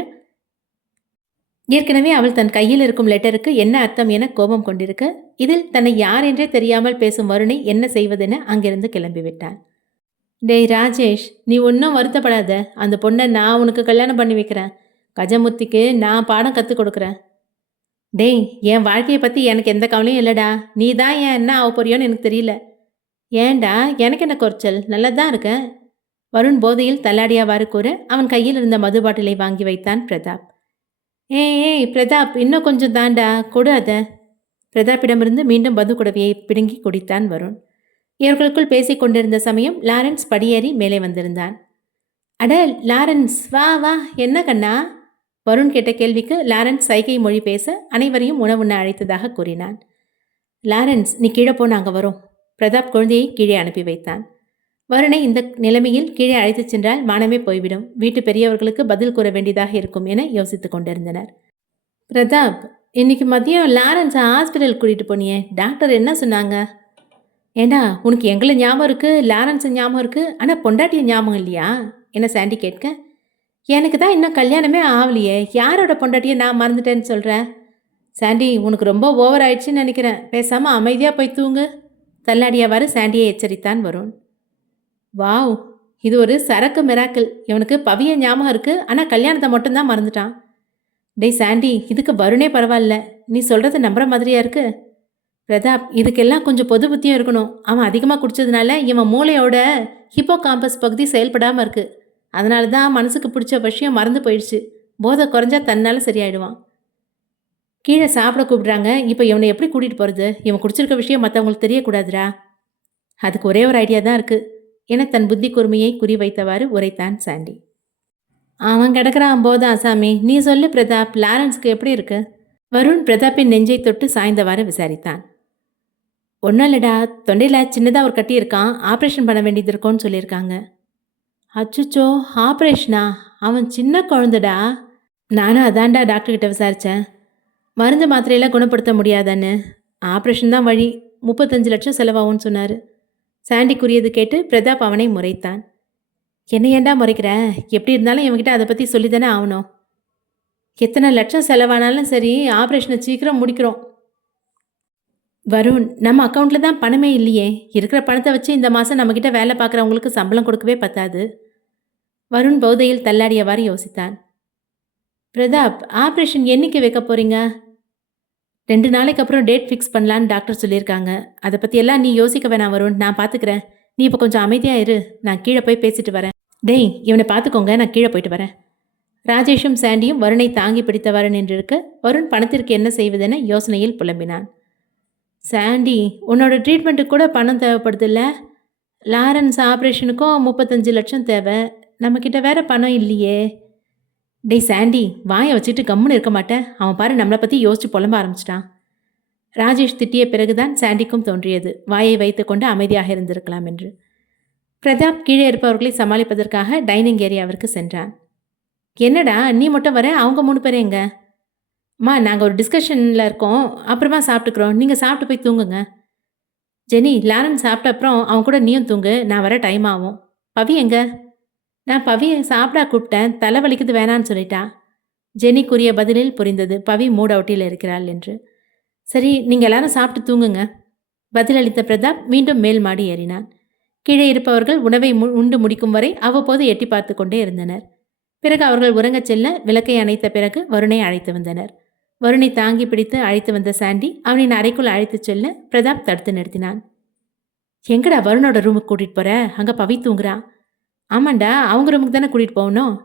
ஏற்கனவே அவள் தன் கையில் இருக்கும் லெட்டருக்கு என்ன அர்த்தம் என கோபம் கொண்டிருக்க, இதில் தன்னை யார் என்றே தெரியாமல் பேசும் வருணை என்ன செய்வதென அங்கிருந்து கிளம்பிவிட்டான். டேய் ராஜேஷ், நீ ஒன்றும் வருத்தப்படாத. அந்த பொண்ணை நான் உனக்கு கல்யாணம் பண்ணி வைக்கிறேன். கஜமுத்திக்கு நான் பாடம் கற்றுக் கொடுக்குறேன். டேய், என் வாழ்க்கையை பற்றி எனக்கு எந்த கவலையும் இல்லைடா. நீ தான் ஏன் என்ன ஆக போறியோன்னு எனக்கு தெரியல. ஏன்டா, எனக்கு என்ன குறைச்சல், நல்லதான் இருக்கேன். வருண் போதையில் தள்ளாடியாவாறு கூற அவன் கையில் இருந்த மது பாட்டிலை வாங்கி வைத்தான் பிரதாப். ஏய் பிரதாப், இன்னும் கொஞ்சம் தாண்டா, கொடு அத. பிரதாப்பிடமிருந்து மீண்டும் மது குடவையை பிடுங்கி குடித்தான் வருண். இவர்களுக்குள் பேசிக் கொண்டிருந்த சமயம் லாரன்ஸ் படியேறி மேலே வந்திருந்தான். அட லாரன்ஸ், வா வா, என்ன கண்ணா? வருண் கேட்ட கேள்விக்கு லாரன்ஸ் சைகை மொழி பேச அனைவரையும் உணவுண்ண அழைத்ததாக கூறினான். லாரன்ஸ், நீ கீழே போ, நாங்கள் வரோம். பிரதாப் குழந்தையை கீழே அனுப்பி வைத்தான். வருணை இந்த நிலைமையில் கீழே அழைத்துச் சென்றால் மானமே போய்விடும். வீட்டு பெரியவர்களுக்கு பதில் கூற வேண்டியதாக இருக்கும் என யோசித்துக் கொண்டிருந்தனர். பிரதாப், இன்னைக்கு மதியம் லாரன்ஸை ஹாஸ்பிட்டல் கூட்டிகிட்டு போனியே, டாக்டர் என்ன சொன்னாங்க? ஏண்டா, உனக்கு எங்களை ஞாபகம் இருக்குது, லாரன்ஸை ஞாபகம் இருக்குது, ஆனால் பொண்டாட்டிய ஞாபகம் இல்லையா என சாண்டி கேட்க, எனக்கு தான் இன்னும் கல்யாணமே ஆகலையே, யாரோட பொண்டாட்டியை நான் மறந்துட்டேன்னு சொல்கிறேன்? சாண்டி, உனக்கு ரொம்ப ஓவர் ஆயிடுச்சுன்னு நினைக்கிறேன். பேசாமல் அமைதியாக போய் தூங்கு. தள்ளாடியவாறு சாண்டியை எச்சரித்தான் வருண். வாவ், இது ஒரு சரக்கு மிராக்கிள். இவனுக்கு பவிய ஞாபகம் இருக்குது, ஆனால் கல்யாணத்தை மட்டும்தான் மறந்துட்டான். டேய் சாண்டி, இதுக்கு வருணே பரவாயில்ல. நீ சொல்கிறது நம்புற மாதிரியா இருக்கு? பிரதாப், இதுக்கெல்லாம் கொஞ்சம் பொது புத்தியும் இருக்கணும். அவன் அதிகமாக குடித்ததுனால இவன் மூளையோட ஹிப்போ காம்பஸ் பகுதி செயல்படாமல் இருக்குது. அதனால தான் மனசுக்கு பிடிச்ச விஷயம் மறந்து போயிடுச்சு. போதை குறைஞ்சா தன்னால் சரியாயிடுவான். கீழே சாப்பிட கூப்பிடுறாங்க. இப்போ இவனை எப்படி கூட்டிகிட்டு போகிறது? இவன் குடிச்சிருக்க விஷயம் மற்றவங்களுக்கு தெரியக்கூடாதுரா. அதுக்கு ஒரே ஒரு ஐடியா தான் இருக்குது என தன் புத்தி கூர்மையை குறிவைத்தவாறு உரைத்தான் சாண்டி. அவன் கிடக்கிறான் போதா சாமி. நீ சொல்லு பிரதாப், லாரன்ஸுக்கு எப்படி இருக்கு? வருண் பிரதாப்பின் நெஞ்சை தொட்டு சாய்ந்தவாறு விசாரித்தான். ஒன்றும் இல்லைடா, தொண்டையில் சின்னதாக ஒரு கட்டி இருக்கான். ஆப்ரேஷன் பண்ண வேண்டியது இருக்கும்னு சொல்லியிருக்காங்க. அச்சுச்சோ, ஆப்ரேஷனா? அவன் சின்ன குழந்தைடா. நானும் அதான்டா டாக்டர்கிட்ட விசாரித்தேன். மருந்து மாத்திரையெல்லாம் குணப்படுத்த முடியாதான்னு. ஆப்ரேஷன் தான் வழி. 35 லட்சம் செலவாகும்னு சொன்னார். சாண்டி கூறியது கேட்டு பிரதாப் அவனை முறைத்தான். என்ன ஏண்டா முறைக்கிற? எப்படி இருந்தாலும் இவன்கிட்ட அதை பற்றி சொல்லி தானே ஆகணும். எத்தனை லட்சம் செலவானாலும் சரி, ஆப்ரேஷனை சீக்கிரம் முடிக்கிறோம். வருண், நம்ம அக்கௌண்ட்டில் தான் பணமே இல்லையே. இருக்கிற பணத்தை வச்சு இந்த மாதம் நம்மக்கிட்ட வேலை பார்க்குறவங்களுக்கு சம்பளம் கொடுக்கவே பத்தாது. வருண் போதையில் தள்ளாடியவாறு யோசித்தான். பிரதாப், ஆப்ரேஷன் என்னைக்கு வைக்க போகிறீங்க? 2 நாளைக்கு அப்புறம் டேட் ஃபிக்ஸ் பண்ணலான்னு டாக்டர் சொல்லியிருக்காங்க. அதை பற்றியெல்லாம் நீ யோசிக்க வேணாம் வருண், நான் பார்த்துக்கிறேன். நீ இப்போ கொஞ்சம் அமைதியாக இரு, நான் கீழே போய் பேசிட்டு வரேன். டேய், இவனை பார்த்துக்கோங்க, நான் கீழே போயிட்டு வரேன். ராஜேஷும் சாண்டியும் வருணை தாங்கி பிடித்தவாறு நின்றிருக்க வருண் பணத்திற்கு என்ன செய்வதென யோசனையில் புலம்பினான். சாண்டி, உன்னோட ட்ரீட்மெண்ட்டுக்கு கூட பணம் தேவைப்படுதில்ல? லாரன்ஸ் ஆப்ரேஷனுக்கும் 35 லட்சம் தேவை. நம்மக்கிட்ட வேற பணம் இல்லையே. டேய் சாண்டி, வாயை வச்சுட்டு கம்முன்னு இருக்க மாட்டேன். அவன் பாரு நம்மளை பற்றி யோசிச்சு புலம்ப ஆரம்பிச்சிட்டான். ராஜேஷ் திட்டிய பிறகுதான் சாண்டிக்கும் தோன்றியது வாயை வைத்துக்கொண்டு அமைதியாக இருந்திருக்கலாம் என்று. பிரதாப் கீழே இருப்பவர்களை சமாளிப்பதற்காக டைனிங் ஏரியாவிற்கு சென்றான். என்னடா நீ மட்டும் வர, அவங்க 3 பேர் எங்க? அம்மா, நாங்கள் ஒரு டிஸ்கஷனில் இருக்கோம், அப்புறமா சாப்பிட்டுக்கிறோம், நீங்கள் சாப்பிட்டு போய் தூங்குங்க. ஜெனி, லாரன்ஸ் சாப்பிட்ட அப்புறம் அவன் கூட நீயும் தூங்கு, நான் வர டைம் ஆகும். பவி எங்க? நான் பவியை சாப்பிடா கூப்பிட்டேன், தலைவலிக்குது வேணான்னு சொல்லிட்டா. ஜெனி கூறிய பதிலில் புரிந்தது பவி மூட் அவுட்டில் இருக்கிறாள் என்று. சரி, நீங்கள் எல்லாரும் சாப்பிட்டு தூங்குங்க. பதிலளித்த பிரதாப் மீண்டும் மேல் மாடி ஏறினான். கீழே இருப்பவர்கள் உணவை உண்டு முடிக்கும் வரை அவ்வப்போது எட்டி பார்த்து கொண்டே இருந்தனர். பிறகு அவர்கள் உறங்கச் செல்ல விளக்கை அணைத்த பிறகு வருணை அழைத்து வந்தனர். வருணை தாங்கி பிடித்து அழைத்து வந்த சாண்டி அவனின் அறைக்குள் அழைத்துச் செல்ல பிரதாப் தடுத்து நிறுத்தினான். எங்கடா வருணோட ரூமுக்கு கூட்டிகிட்டு போற? அங்கே பவி தூங்குறான். ஆமாண்டா, அவங்க ரூமுக்கு தானே கூட்டிகிட்டு போகணும்.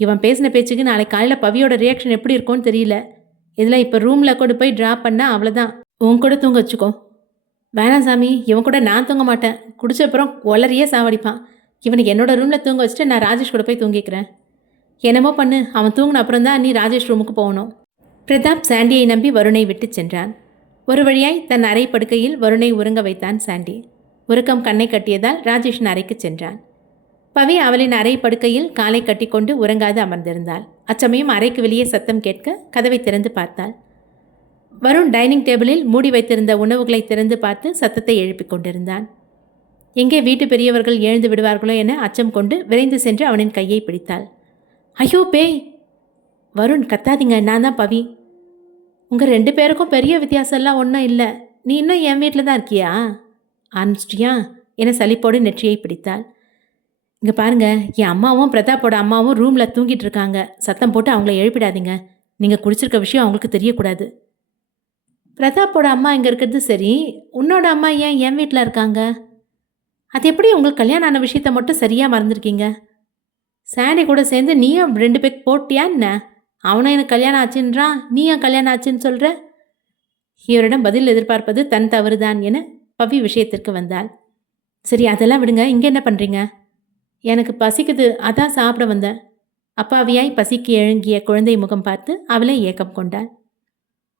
இவன் பேசின பேச்சுக்கு நாளைக்கு காலையில் பவியோட ரியாக்ஷன் எப்படி இருக்கும்னு தெரியல. இதில் இப்போ ரூமில் கொண்டு போய் ட்ராப் பண்ணால் அவ்வளோதான். உன் கூட தூங்க வச்சுக்கோ. வேணாம் சாமி, இவன் கூட நான் தூங்க மாட்டேன். குடிச்சப்புறம் ஒளறியே சாவடிப்பான். இவனுக்கு என்னோட ரூமில் தூங்க வச்சுட்டு நான் ராஜேஷ் கூட போய் தூங்கிக்கிறேன். என்னமோ பண்ணு, அவன் தூங்கின அப்புறம் தான் நீ ராஜேஷ் ரூமுக்கு போகணும். பிரதாப் சாண்டியை நம்பி வருணை விட்டு சென்றான். ஒரு வழியாய் தன் அறை படுக்கையில் வருணை உறங்க வைத்தான் சாண்டி. உறக்கம் கண்ணை கட்டியதால் ராஜேஷின் அறைக்கு சென்றான். பவி அவளின் அறை படுக்கையில் காலை கட்டிக்கொண்டு உறங்காது அமர்ந்திருந்தாள். அச்சமயம் அறைக்கு வெளியே சத்தம் கேட்க கதவை திறந்து பார்த்தாள். வருண் டைனிங் டேபிளில் மூடி வைத்திருந்த உணவுகளை திறந்து பார்த்து சத்தத்தை எழுப்பிக் கொண்டிருந்தான். எங்கே வீட்டு பெரியவர்கள் எழுந்து விடுவார்களோ என அச்சம் கொண்டு விரைந்து சென்று அவனின் கையை பிடித்தாள். ஐயோ பேய்! வருண், கத்தாதீங்க, நான் தான் பவி. உங்கள் 2 பேருக்கும் பெரிய வித்தியாசம்லாம் ஒன்றும் இல்லை. நீ இன்னும் என் வீட்டில் தான் இருக்கியா? ஆரம்பிச்சிட்டியா என சலிப்போடு நெற்றியை பிடித்தாள். இங்கே பாருங்க, என் அம்மாவும் பிரதாப்போட அம்மாவும் ரூமில் தூங்கிட்டு இருக்காங்க. சத்தம் போட்டு அவங்கள எழுப்பிடாதீங்க. நீங்கள் குடிச்சிருக்க விஷயம் அவங்களுக்கு தெரியக்கூடாது. பிரதாப்போட அம்மா இங்கே இருக்கிறது சரி, உன்னோட அம்மா ஏன் என் வீட்டில் இருக்காங்க? அது எப்படி உங்களுக்கு கல்யாணம் ஆன விஷயத்த மட்டும் சரியாக மறந்துருக்கீங்க? சாண்டி கூட சேர்ந்து நீயும் 2 பேருக்கு போட்டியா என்ன? அவனும் எனக்கு கல்யாணம் ஆச்சுன்றான், நீ ஏன் கல்யாணம் ஆச்சுன்னு சொல்கிற? இவரிடம் பதில் எதிர்பார்ப்பது தன் தவறுதான் என பவி விஷயத்திற்கு வந்தாள். சரி, அதெல்லாம் விடுங்க. இங்கே என்ன பண்ணுறீங்க? எனக்கு பசிக்குது, அதான் சாப்பிட வந்தேன். அப்பாவியாய் பசிக்கு எழுங்கிய குழந்தை முகம் பார்த்து அவளை ஏக்கம் கொண்டாள்.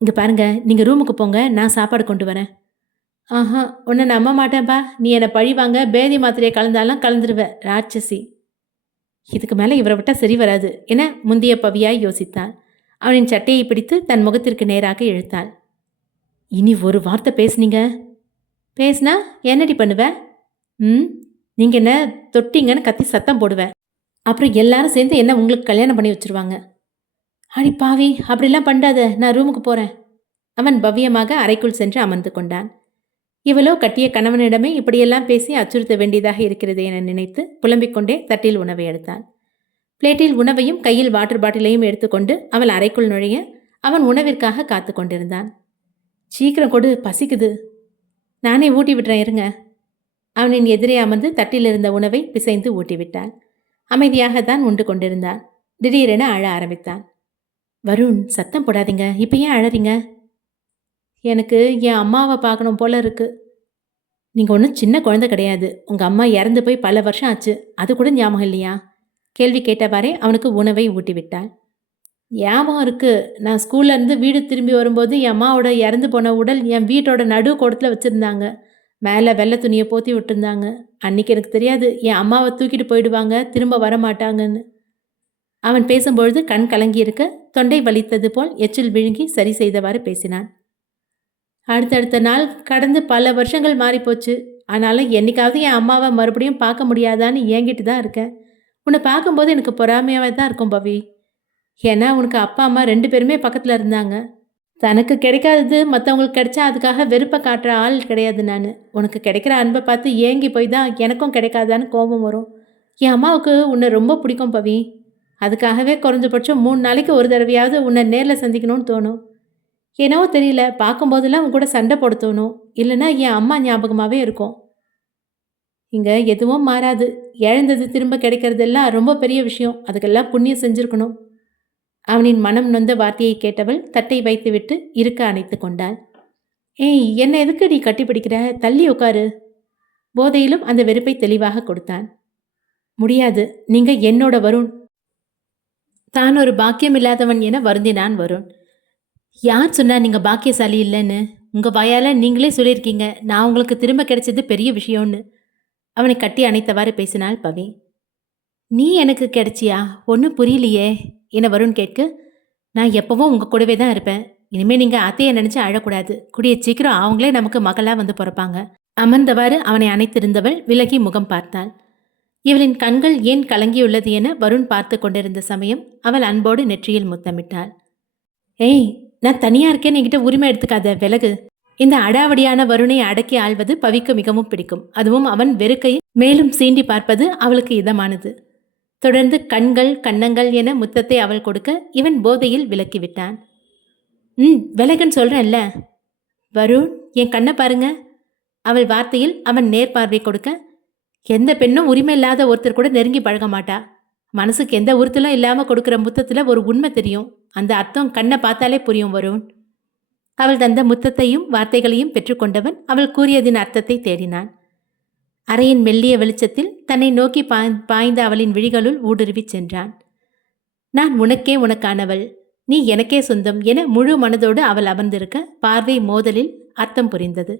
இங்கே பாருங்க, நீங்கள் ரூமுக்கு போங்க, நான் சாப்பாடு கொண்டு வரேன். ஆஹா, உன்னை நம்ப மாட்டேன்ப்பா. நீ என்னை பழி வாங்க பேதி மாத்திரையை கலந்தாலும் கலந்துருவ, ராட்சசி. இதுக்கு மேலே இவரை விட்டால் சரி வராது என முந்திய பவியாய் யோசித்தாள். அவனின் சட்டையை பிடித்து தன் முகத்திற்கு நேராக இழுத்தாள். இனி ஒரு வார்த்தை பேசுனா என்னடி பண்ணுவேன்? நீங்கள் என்ன தொட்டிங்கன்னு கத்தி சத்தம் போடுவேன். அப்புறம் எல்லாரும் சேர்ந்து என்ன உங்களுக்கு கல்யாணம் பண்ணி வச்சுருவாங்க. அடி பாவி, அப்படிலாம் பண்ணாத, நான் ரூமுக்கு போகிறேன். அவன் பவ்யமாக அறைக்குள் சென்று அமர்ந்து கொண்டான். இவளோ கட்டிய கணவனிடமே இப்படியெல்லாம் பேசி அச்சுறுத்த வேண்டியதாக இருக்கிறது என நினைத்து புலம்பிக் கொண்டே தட்டில் உணவை எடுத்தாள். பிளேட்டில் உணவையும் கையில் வாட்டர் பாட்டிலையும் எடுத்துக்கொண்டு அவள் அறைக்குள் நுழைய அவன் உணவிற்காக காத்து கொண்டிருந்தான். சீக்கிரம் கொடு, பசிக்குது. நானே ஊட்டி விடுறேன், இருங்க. அவனின் எதிரே அமர்ந்து தட்டில் இருந்த உணவை பிசைந்து ஊட்டிவிட்டாள். அமைதியாகத்தான் உண்டு கொண்டிருந்தான். திடீரென அழ ஆரம்பித்தான். வருண், சத்தம் போடாதீங்க, இப்போ ஏன் அழறீங்க? எனக்கு என் அம்மாவை பார்க்கணும் போல இருக்கு. நீங்கள் ஒன்றும் சின்ன குழந்தை கிடையாது. உங்கள் அம்மா இறந்து போய் பல வருஷம் ஆச்சு, அது கூட ஞாபகம் இல்லையா? கேள்வி கேட்டவாறே அவனுக்கு உணவை ஊட்டிவிட்டாள். ஞாபகம் இருக்கு, நான் ஸ்கூல்லேருந்து வீடு திரும்பி வரும்போது என் அம்மாவோட இறந்து போன உடல் என் வீட்டோட நடு கோடத்தில் வச்சுருந்தாங்க. மேலே வெள்ளை துணியை போற்றி விட்டுருந்தாங்க. அன்றைக்கி எனக்கு தெரியாது என் அம்மாவை தூக்கிட்டு போயிடுவாங்க, திரும்ப வர மாட்டாங்கன்னு. அவன் பேசும்பொழுது கண் கலங்கியிருக்க தொண்டை வலித்தது போல் எச்சில் விழுங்கி சரி செய்தவாறு பேசினான். அடுத்தடுத்த நாள் கடந்து பல வருஷங்கள் மாறிப்போச்சு. ஆனாலும் என்னைக்காவது என் அம்மாவை மறுபடியும் பார்க்க முடியாதான்னு ஏங்கிட்டு தான் இருக்கேன். உன்னை பார்க்கும்போது எனக்கு பொறாமையாகவே தான் இருக்கும் பவி. ஏன்னா உனக்கு அப்பா அம்மா 2 பேருமே பக்கத்தில் இருந்தாங்க. தனக்கு கிடைக்காதது மற்றவங்களுக்கு கிடைச்சா அதுக்காக வெறுப்பை காட்டுற ஆள் கிடையாது நான். உனக்கு கிடைக்கிற அன்பை பார்த்து ஏங்கி போய் தான் எனக்கும் கிடைக்காதான்னு கோபம் வரும். என் அம்மாவுக்கு உன்னை ரொம்ப பிடிக்கும் பவி. அதுக்காகவே குறைஞ்சபட்சம் 3 நாளைக்கு ஒரு தடவையாவது உன்னை நேரில் சந்திக்கணும்னு தோணும். என்னவோ தெரியல, பார்க்கும்போதெல்லாம் உன் கூட சண்டை போட தோணும். இல்லைன்னா என் அம்மா ஞாபகமாகவே இருக்கும். இங்கே எதுவும் மாறாது. இழந்தது திரும்ப கிடைக்கிறதெல்லாம் ரொம்ப பெரிய விஷயம். அதுக்கெல்லாம் புண்ணியம் செஞ்சுருக்கணும். அவனின் மனம் நொந்த வார்த்தையை கேட்டவள் தட்டை வைத்துவிட்டு இருக்க அணைத்து கொண்டாள். ஏய், என்ன எதுக்கு நீ கட்டிப்பிடிக்கிற? தள்ளி உட்காரு. போதையிலும் அந்த வெறுப்பை தெளிவாக கொடுத்தான். முடியாது, நீங்க என்னோட வருண். தான் ஒரு பாக்கியம் இல்லாதவன் என வருந்தினான் வருண். யார் சொன்னா நீங்க பாக்கியசாலி இல்லைன்னு? உங்க வாயால நீங்களே சொல்லியிருக்கீங்க நான் உங்களுக்கு திரும்ப கிடைச்சது பெரிய விஷயம்னு. அவனை கட்டி அணைத்தவாறு பேசினாள் பவி. நீ எனக்கு கிடைச்சியா? ஒன்றும் புரியலையே என வருண் கேட்க, நான் எப்பவும் உங்க கூடவே தான் இருப்பேன். இனிமே நீங்க அத்தையை நினைச்சு அழக்கூடாது. கூடிய சீக்கிரம் அவங்களே நமக்கு மகளா வந்து பிறப்பாங்க. அமர்ந்தவாறு அவனை அணைத்திருந்தவள் விலகி முகம் பார்த்தாள். இவளின் கண்கள் ஏன் கலங்கியுள்ளது என வருண் பார்த்து கொண்டிருந்த சமயம் அவள் அன்போடு நெற்றியில் முத்தமிட்டாள். ஏய், நான் தனியா இருக்கேன்னு என்கிட்ட உரிமை எடுத்துக்காத, விலகு. இந்த அடாவடியான வருணை அடக்கி ஆள்வது பவிக்கு மிகவும் பிடிக்கும். அதுவும் அவன் வெறுக்கை மேலும் சீண்டி பார்ப்பது அவளுக்கு இதமானது. தொடர்ந்து கண்கள் கன்னங்கள் என முத்தத்தை அவள் கொடுக்க இவன் போதையில் விலக்கிவிட்டான். விலகுன்னு சொல்றேன்ல. வருண், என் கண்ணை பாருங்க. அவள் வார்த்தையில் அவன் நேர்பார்வை கொடுக்க, எந்த பெண்ணும் உரிமை இல்லாத ஒருத்தர் கூட நெருங்கி பழக மாட்டா. மனசுக்கு எந்த உறுத்தலும் இல்லாமல் கொடுக்குற முத்தத்தில் ஒரு உண்மை தெரியும். அந்த அர்த்தம் கண்ணை பார்த்தாலே புரியும் வருண். அவள் தந்த முத்தத்தையும் வார்த்தைகளையும் பெற்றுக்கொண்டவன் அவள் கூறியதின் அர்த்தத்தை தேடினான். அறையின் மெல்லிய வெளிச்சத்தில் தன்னை நோக்கி பாய்ந்த அவளின் விழிகளுள் ஊடுருவிச் சென்றான். நான் உனக்கே உனக்கானவள், நீ எனக்கே சொந்தம் என முழு மனதோடு அவள் அமர்ந்திருக்க பார்வை மோதலில் அர்த்தம் புரிந்தது.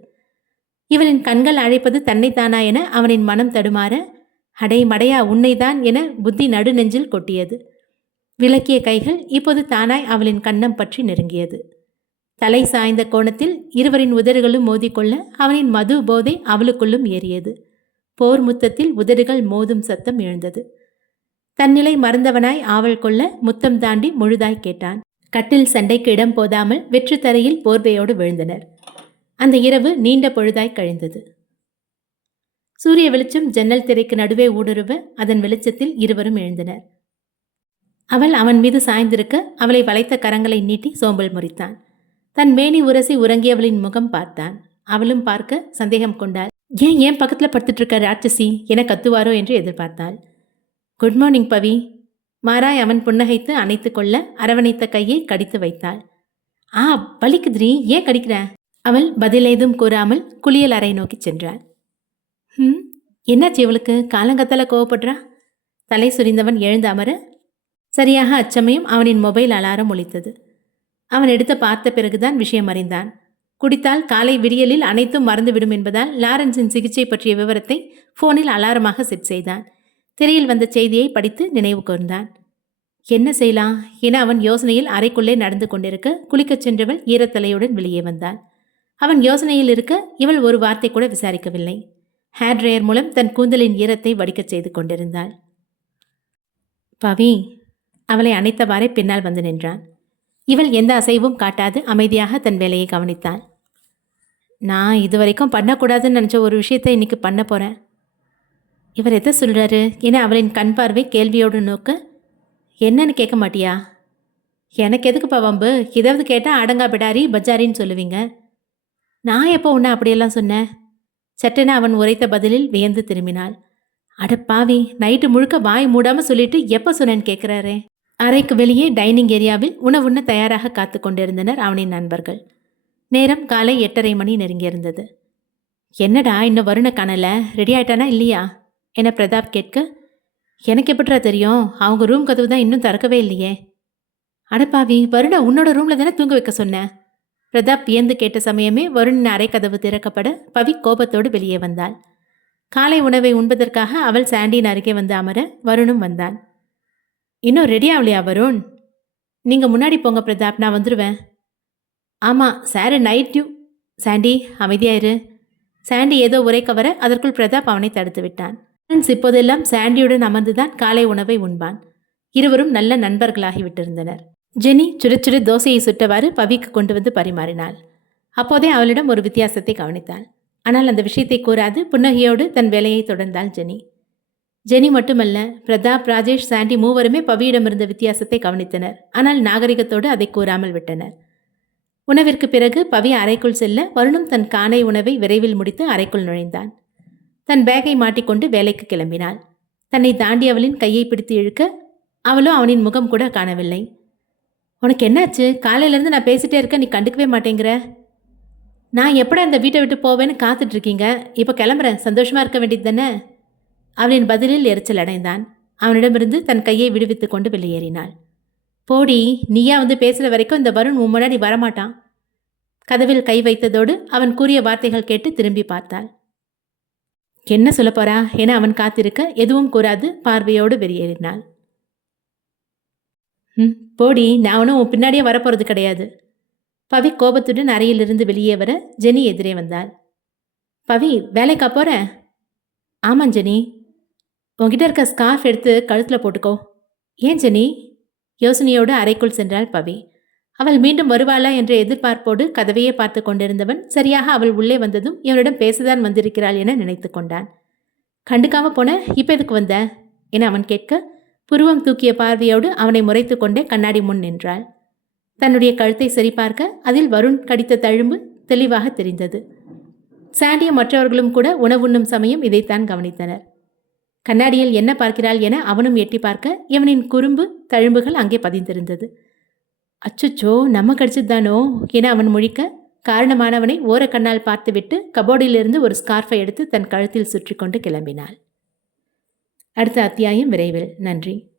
இவளின் கண்கள் அழைப்பது தன்னைத்தானா என அவனின் மனம் தடுமாற, அடை மடையா உன்னைதான் என புத்தி நடுநெஞ்சில் கொட்டியது. விளக்கிய கைகள் இப்போது தானாய் அவளின் கன்னம் பற்றி நெருங்கியது. தலை சாய்ந்த கோணத்தில் இருவரின் உதடுகளும் மோதிக்கொள்ள அவனின் மது போதை அவளுக்குள்ளும் ஏறியது. போர் முத்தத்தில் உதடுகள் மோதும் சத்தம் எழுந்தது. தன்னிலை மறந்தவனாய் ஆவல் கொள்ள முத்தம் தாண்டி முழுதாய் கேட்டான். கட்டில் சண்டைக்கு இடம் போதாமல் வெற்று தரையில் போர்வையோடு விழுந்தனர். அந்த இரவு நீண்ட பொழுதாய் கழிந்தது. சூரிய வெளிச்சம் ஜன்னல் திரைக்கு நடுவே ஊடுருவ அதன் வெளிச்சத்தில் இருவரும் எழுந்தனர். அவள் அவன் மீது சாய்ந்திருக்க அவளை வளைத்த கரங்களை நீட்டி சோம்பல் முறித்தான். தன் மேனி உரசி உறங்கியவளின் முகம் பார்த்தான். அவளும் பார்க்க சந்தேகம் கொண்டாள். ஏன் பக்கத்தில் படுத்துட்டு இருக்க ராட்சசி என கத்துவாரோ என்று எதிர்பார்த்தாள். குட் மார்னிங் பவி. மாறாய் அவன் புன்னகைத்து அணைத்து கொள்ள அரவணைத்த கையை கடித்து வைத்தாள். வலிக்குதிரி, ஏன் கடிக்கிற? அவள் பதிலேதும் கூறாமல் குளியல் அறை நோக்கி சென்றாள். என்னாச்சு இவளுக்கு? காலங்கத்தால கோவப்படுறா? தலை சுரிந்தவன் எழுந்து அமர சரியாக அச்சமயம் அவனின் மொபைல் அலாரம் ஒலித்தது. அவன் எடுத்து பார்த்த பிறகுதான் விஷயம் அறிந்தான். குடித்தால் காலை விடியலில் அனைத்தும் மறந்துவிடும் என்பதால் லாரன்ஸின் சிகிச்சை பற்றிய விவரத்தை போனில் அலாரமாக செட் செய்தான். திரையில் வந்த செய்தியை படித்து நினைவு கூர்ந்தான். என்ன செய்யலாம் என அவன் யோசனையில் அறைக்குள்ளே நடந்து கொண்டிருக்க குளிக்கச் சென்றவள் ஈரத்தலையுடன் வெளியே வந்தாள். அவன் யோசனையில் இருக்க இவள் ஒரு வார்த்தை கூட விசாரிக்கவில்லை. ஹேர் ட்ரையர் மூலம் தன் கூந்தலின் ஈரத்தை வடிக்கச் செய்து கொண்டிருந்தாள். பவி அவளை அணைத்தவாறே பின்னால் வந்து நின்றான். இவள் எந்த அசைவும் காட்டாது அமைதியாக தன் வேலையை கவனித்தாள். நான் இதுவரைக்கும் பண்ணக்கூடாதுன்னு நினச்ச ஒரு விஷயத்தை இன்னைக்கு பண்ண போகிறேன். இவர் எதை சொல்கிறாரு என அவளின் கண் பார்வை கேள்வியோடு நோக்க, என்னன்னு கேட்க மாட்டியா? எனக்கு எதுக்குப்பா வம்பு? ஏதாவது கேட்டால் அடங்கா பிடாரி பஜாரின்னு சொல்லுவீங்க. நான் எப்போ உன்னை அப்படியெல்லாம் சொன்னேன்? சட்டென அவன் உரைத்த பதிலில் வியந்து திரும்பினாள். அடப்பாவி, நைட்டு முழுக்க வாய் மூடாமல் சொல்லிட்டு எப்போ சொன்னேன்னு கேட்குறாரே. அறைக்கு வெளியே டைனிங் ஏரியாவில் உணவுண்ண தயாராக காத்து கொண்டிருந்தனர் அவனின் நண்பர்கள். நேரம் காலை 8:30 மணி நெருங்கியிருந்தது. என்னடா இன்னும் வருண காணல, ரெடி ஆயிட்டானா இல்லையா என பிரதாப் கேட்க, எனக்கு எப்படிரா தெரியும்? அவங்க ரூம் கதவு தான் இன்னும் திறக்கவே இல்லையே. அடப்பாவி, வருண உன்னோட ரூம்ல தானே தூங்க வைக்க சொன்ன? பிரதாப் வியந்து கேட்ட சமயமே வருணின் அறை கதவு திறக்கப்பட பவி கோபத்தோடு வெளியே வந்தாள். காலை உணவை உண்பதற்காக அவள் சாண்டியின் அருகே வந்து அமர வருணும் வந்தான். இன்னும் ரெடி ஆகலையா வருண்? நீங்கள் முன்னாடி போங்க பிரதாப், நான் வந்துடுவேன். ஆமாம் சாரு நைட் டியூ. சாண்டி அமைதியாயிரு. சாண்டி ஏதோ உரைக்க வர அதற்குள் பிரதாப் அவனை தடுத்து விட்டான். இப்போதெல்லாம் சாண்டியுடன் அமர்ந்துதான் காலை உணவை உண்பான். இருவரும் நல்ல நண்பர்களாகிவிட்டிருந்தனர். ஜெனி சுடு தோசையை சுட்டவாறு பவிக்கு கொண்டு வந்து பரிமாறினாள். அப்போதே அவளிடம் ஒரு வித்தியாசத்தை கவனித்தாள். ஆனால் அந்த விஷயத்தை கூறாது புன்னகையோடு தன் வேலையை தொடர்ந்தாள் ஜெனி. ஜெனி மட்டுமல்ல, பிரதாப், ராஜேஷ், சாண்டி மூவருமே பவியிடமிருந்த வித்தியாசத்தை கவனித்தனர். ஆனால் நாகரிகத்தோடு அதை கூறாமல் விட்டனர். உணவிற்கு பிறகு பவி அறைக்குள் செல்ல வருணும் தன் காலை உணவை விரைவில் முடித்து அறைக்குள் நுழைந்தான். தன் பேக்கை மாட்டிக்கொண்டு வேலைக்கு கிளம்பினாள். தன்னை தாண்டியவளின் கையை பிடித்து இழுக்க அவளோ அவனின் முகம் கூட காணவில்லை. உனக்கு என்னாச்சு? காலையிலேருந்து நான் பேசிட்டே இருக்க, நீ கண்டுக்கவே மாட்டேங்கிற. நான் எப்படா இந்த வீட்டை விட்டு போவேன்னு காத்துட்ருக்கீங்க. இப்போ கிளம்புறேன், சந்தோஷமாக இருக்க வேண்டியது தானே? அவளின் பதிலில் எரிச்சல் அடைந்தான். அவனிடமிருந்து தன் கையை விடுவித்து கொண்டு வெளியேறினாள். போடி, நீயா வந்து பேசுகிற வரைக்கும் இந்த வருண் உன் முன்னாடி வரமாட்டான். கதவில் கை வைத்ததோடு அவன் கூறிய வார்த்தைகள் கேட்டு திரும்பி பார்த்தாள். என்ன சொல்ல போறா என அவன் காத்திருக்க எதுவும் கூறாது பார்வையோடு வெளியேறினாள். போடி, நான் ஒன்றும் உன் பின்னாடியே வரப்போகிறது கிடையாது. பவி கோபத்துடன் அறையிலிருந்து வெளியே வர ஜெனி எதிரே வந்தாள். பவி, வேலைக்கா போகிறேன்? ஆமாம் ஜெனி. உன்கிட்ட இருக்க ஸ்கார்ஃப் எடுத்து கழுத்தில் போட்டுக்கோ. ஏன் ஜெனி? யோசனையோடு அறைக்குள் சென்றாள் பவி. அவள் மீண்டும் வருவாளா என்ற எதிர்பார்ப்போடு கதவையே பார்த்து கொண்டிருந்தவன் சரியாக அவள் உள்ளே வந்ததும் இவனிடம் பேசதான் வந்திருக்கிறாள் என நினைத்து கொண்டான். கண்டுக்காம போன, இப்போ எதுக்கு வந்த என அவன் கேட்க புருவம் தூக்கிய பார்வையோடு அவனை முறைத்து கொண்டே கண்ணாடி முன் நின்றாள். தன்னுடைய கழுத்தை சரிபார்க்க அதில் வருண் கடித்த தழும்பு தெளிவாக தெரிந்தது. சாண்டியும் மற்றவர்களும் கூட உணவுண்ணும் சமயம் இதைத்தான் கவனித்தனர். கண்ணாடியில் என்ன பார்க்கிறாள் என அவனும் எட்டி பார்க்க இவனின் குறும்பு தழும்புகள் அங்கே பதிந்திருந்தது. அச்சச்சோ, நம்ம கடிச்சதுதானோ என அவன் முழிக்க, காரணமானவனை ஓரக்கண்ணால் பார்த்துவிட்டு கபோர்டிலிருந்து ஒரு ஸ்கார்ஃபை எடுத்து தன் கழுத்தில் சுற்றி கொண்டு கிளம்பினாள். அடுத்த அத்தியாயம் விரைவில். நன்றி.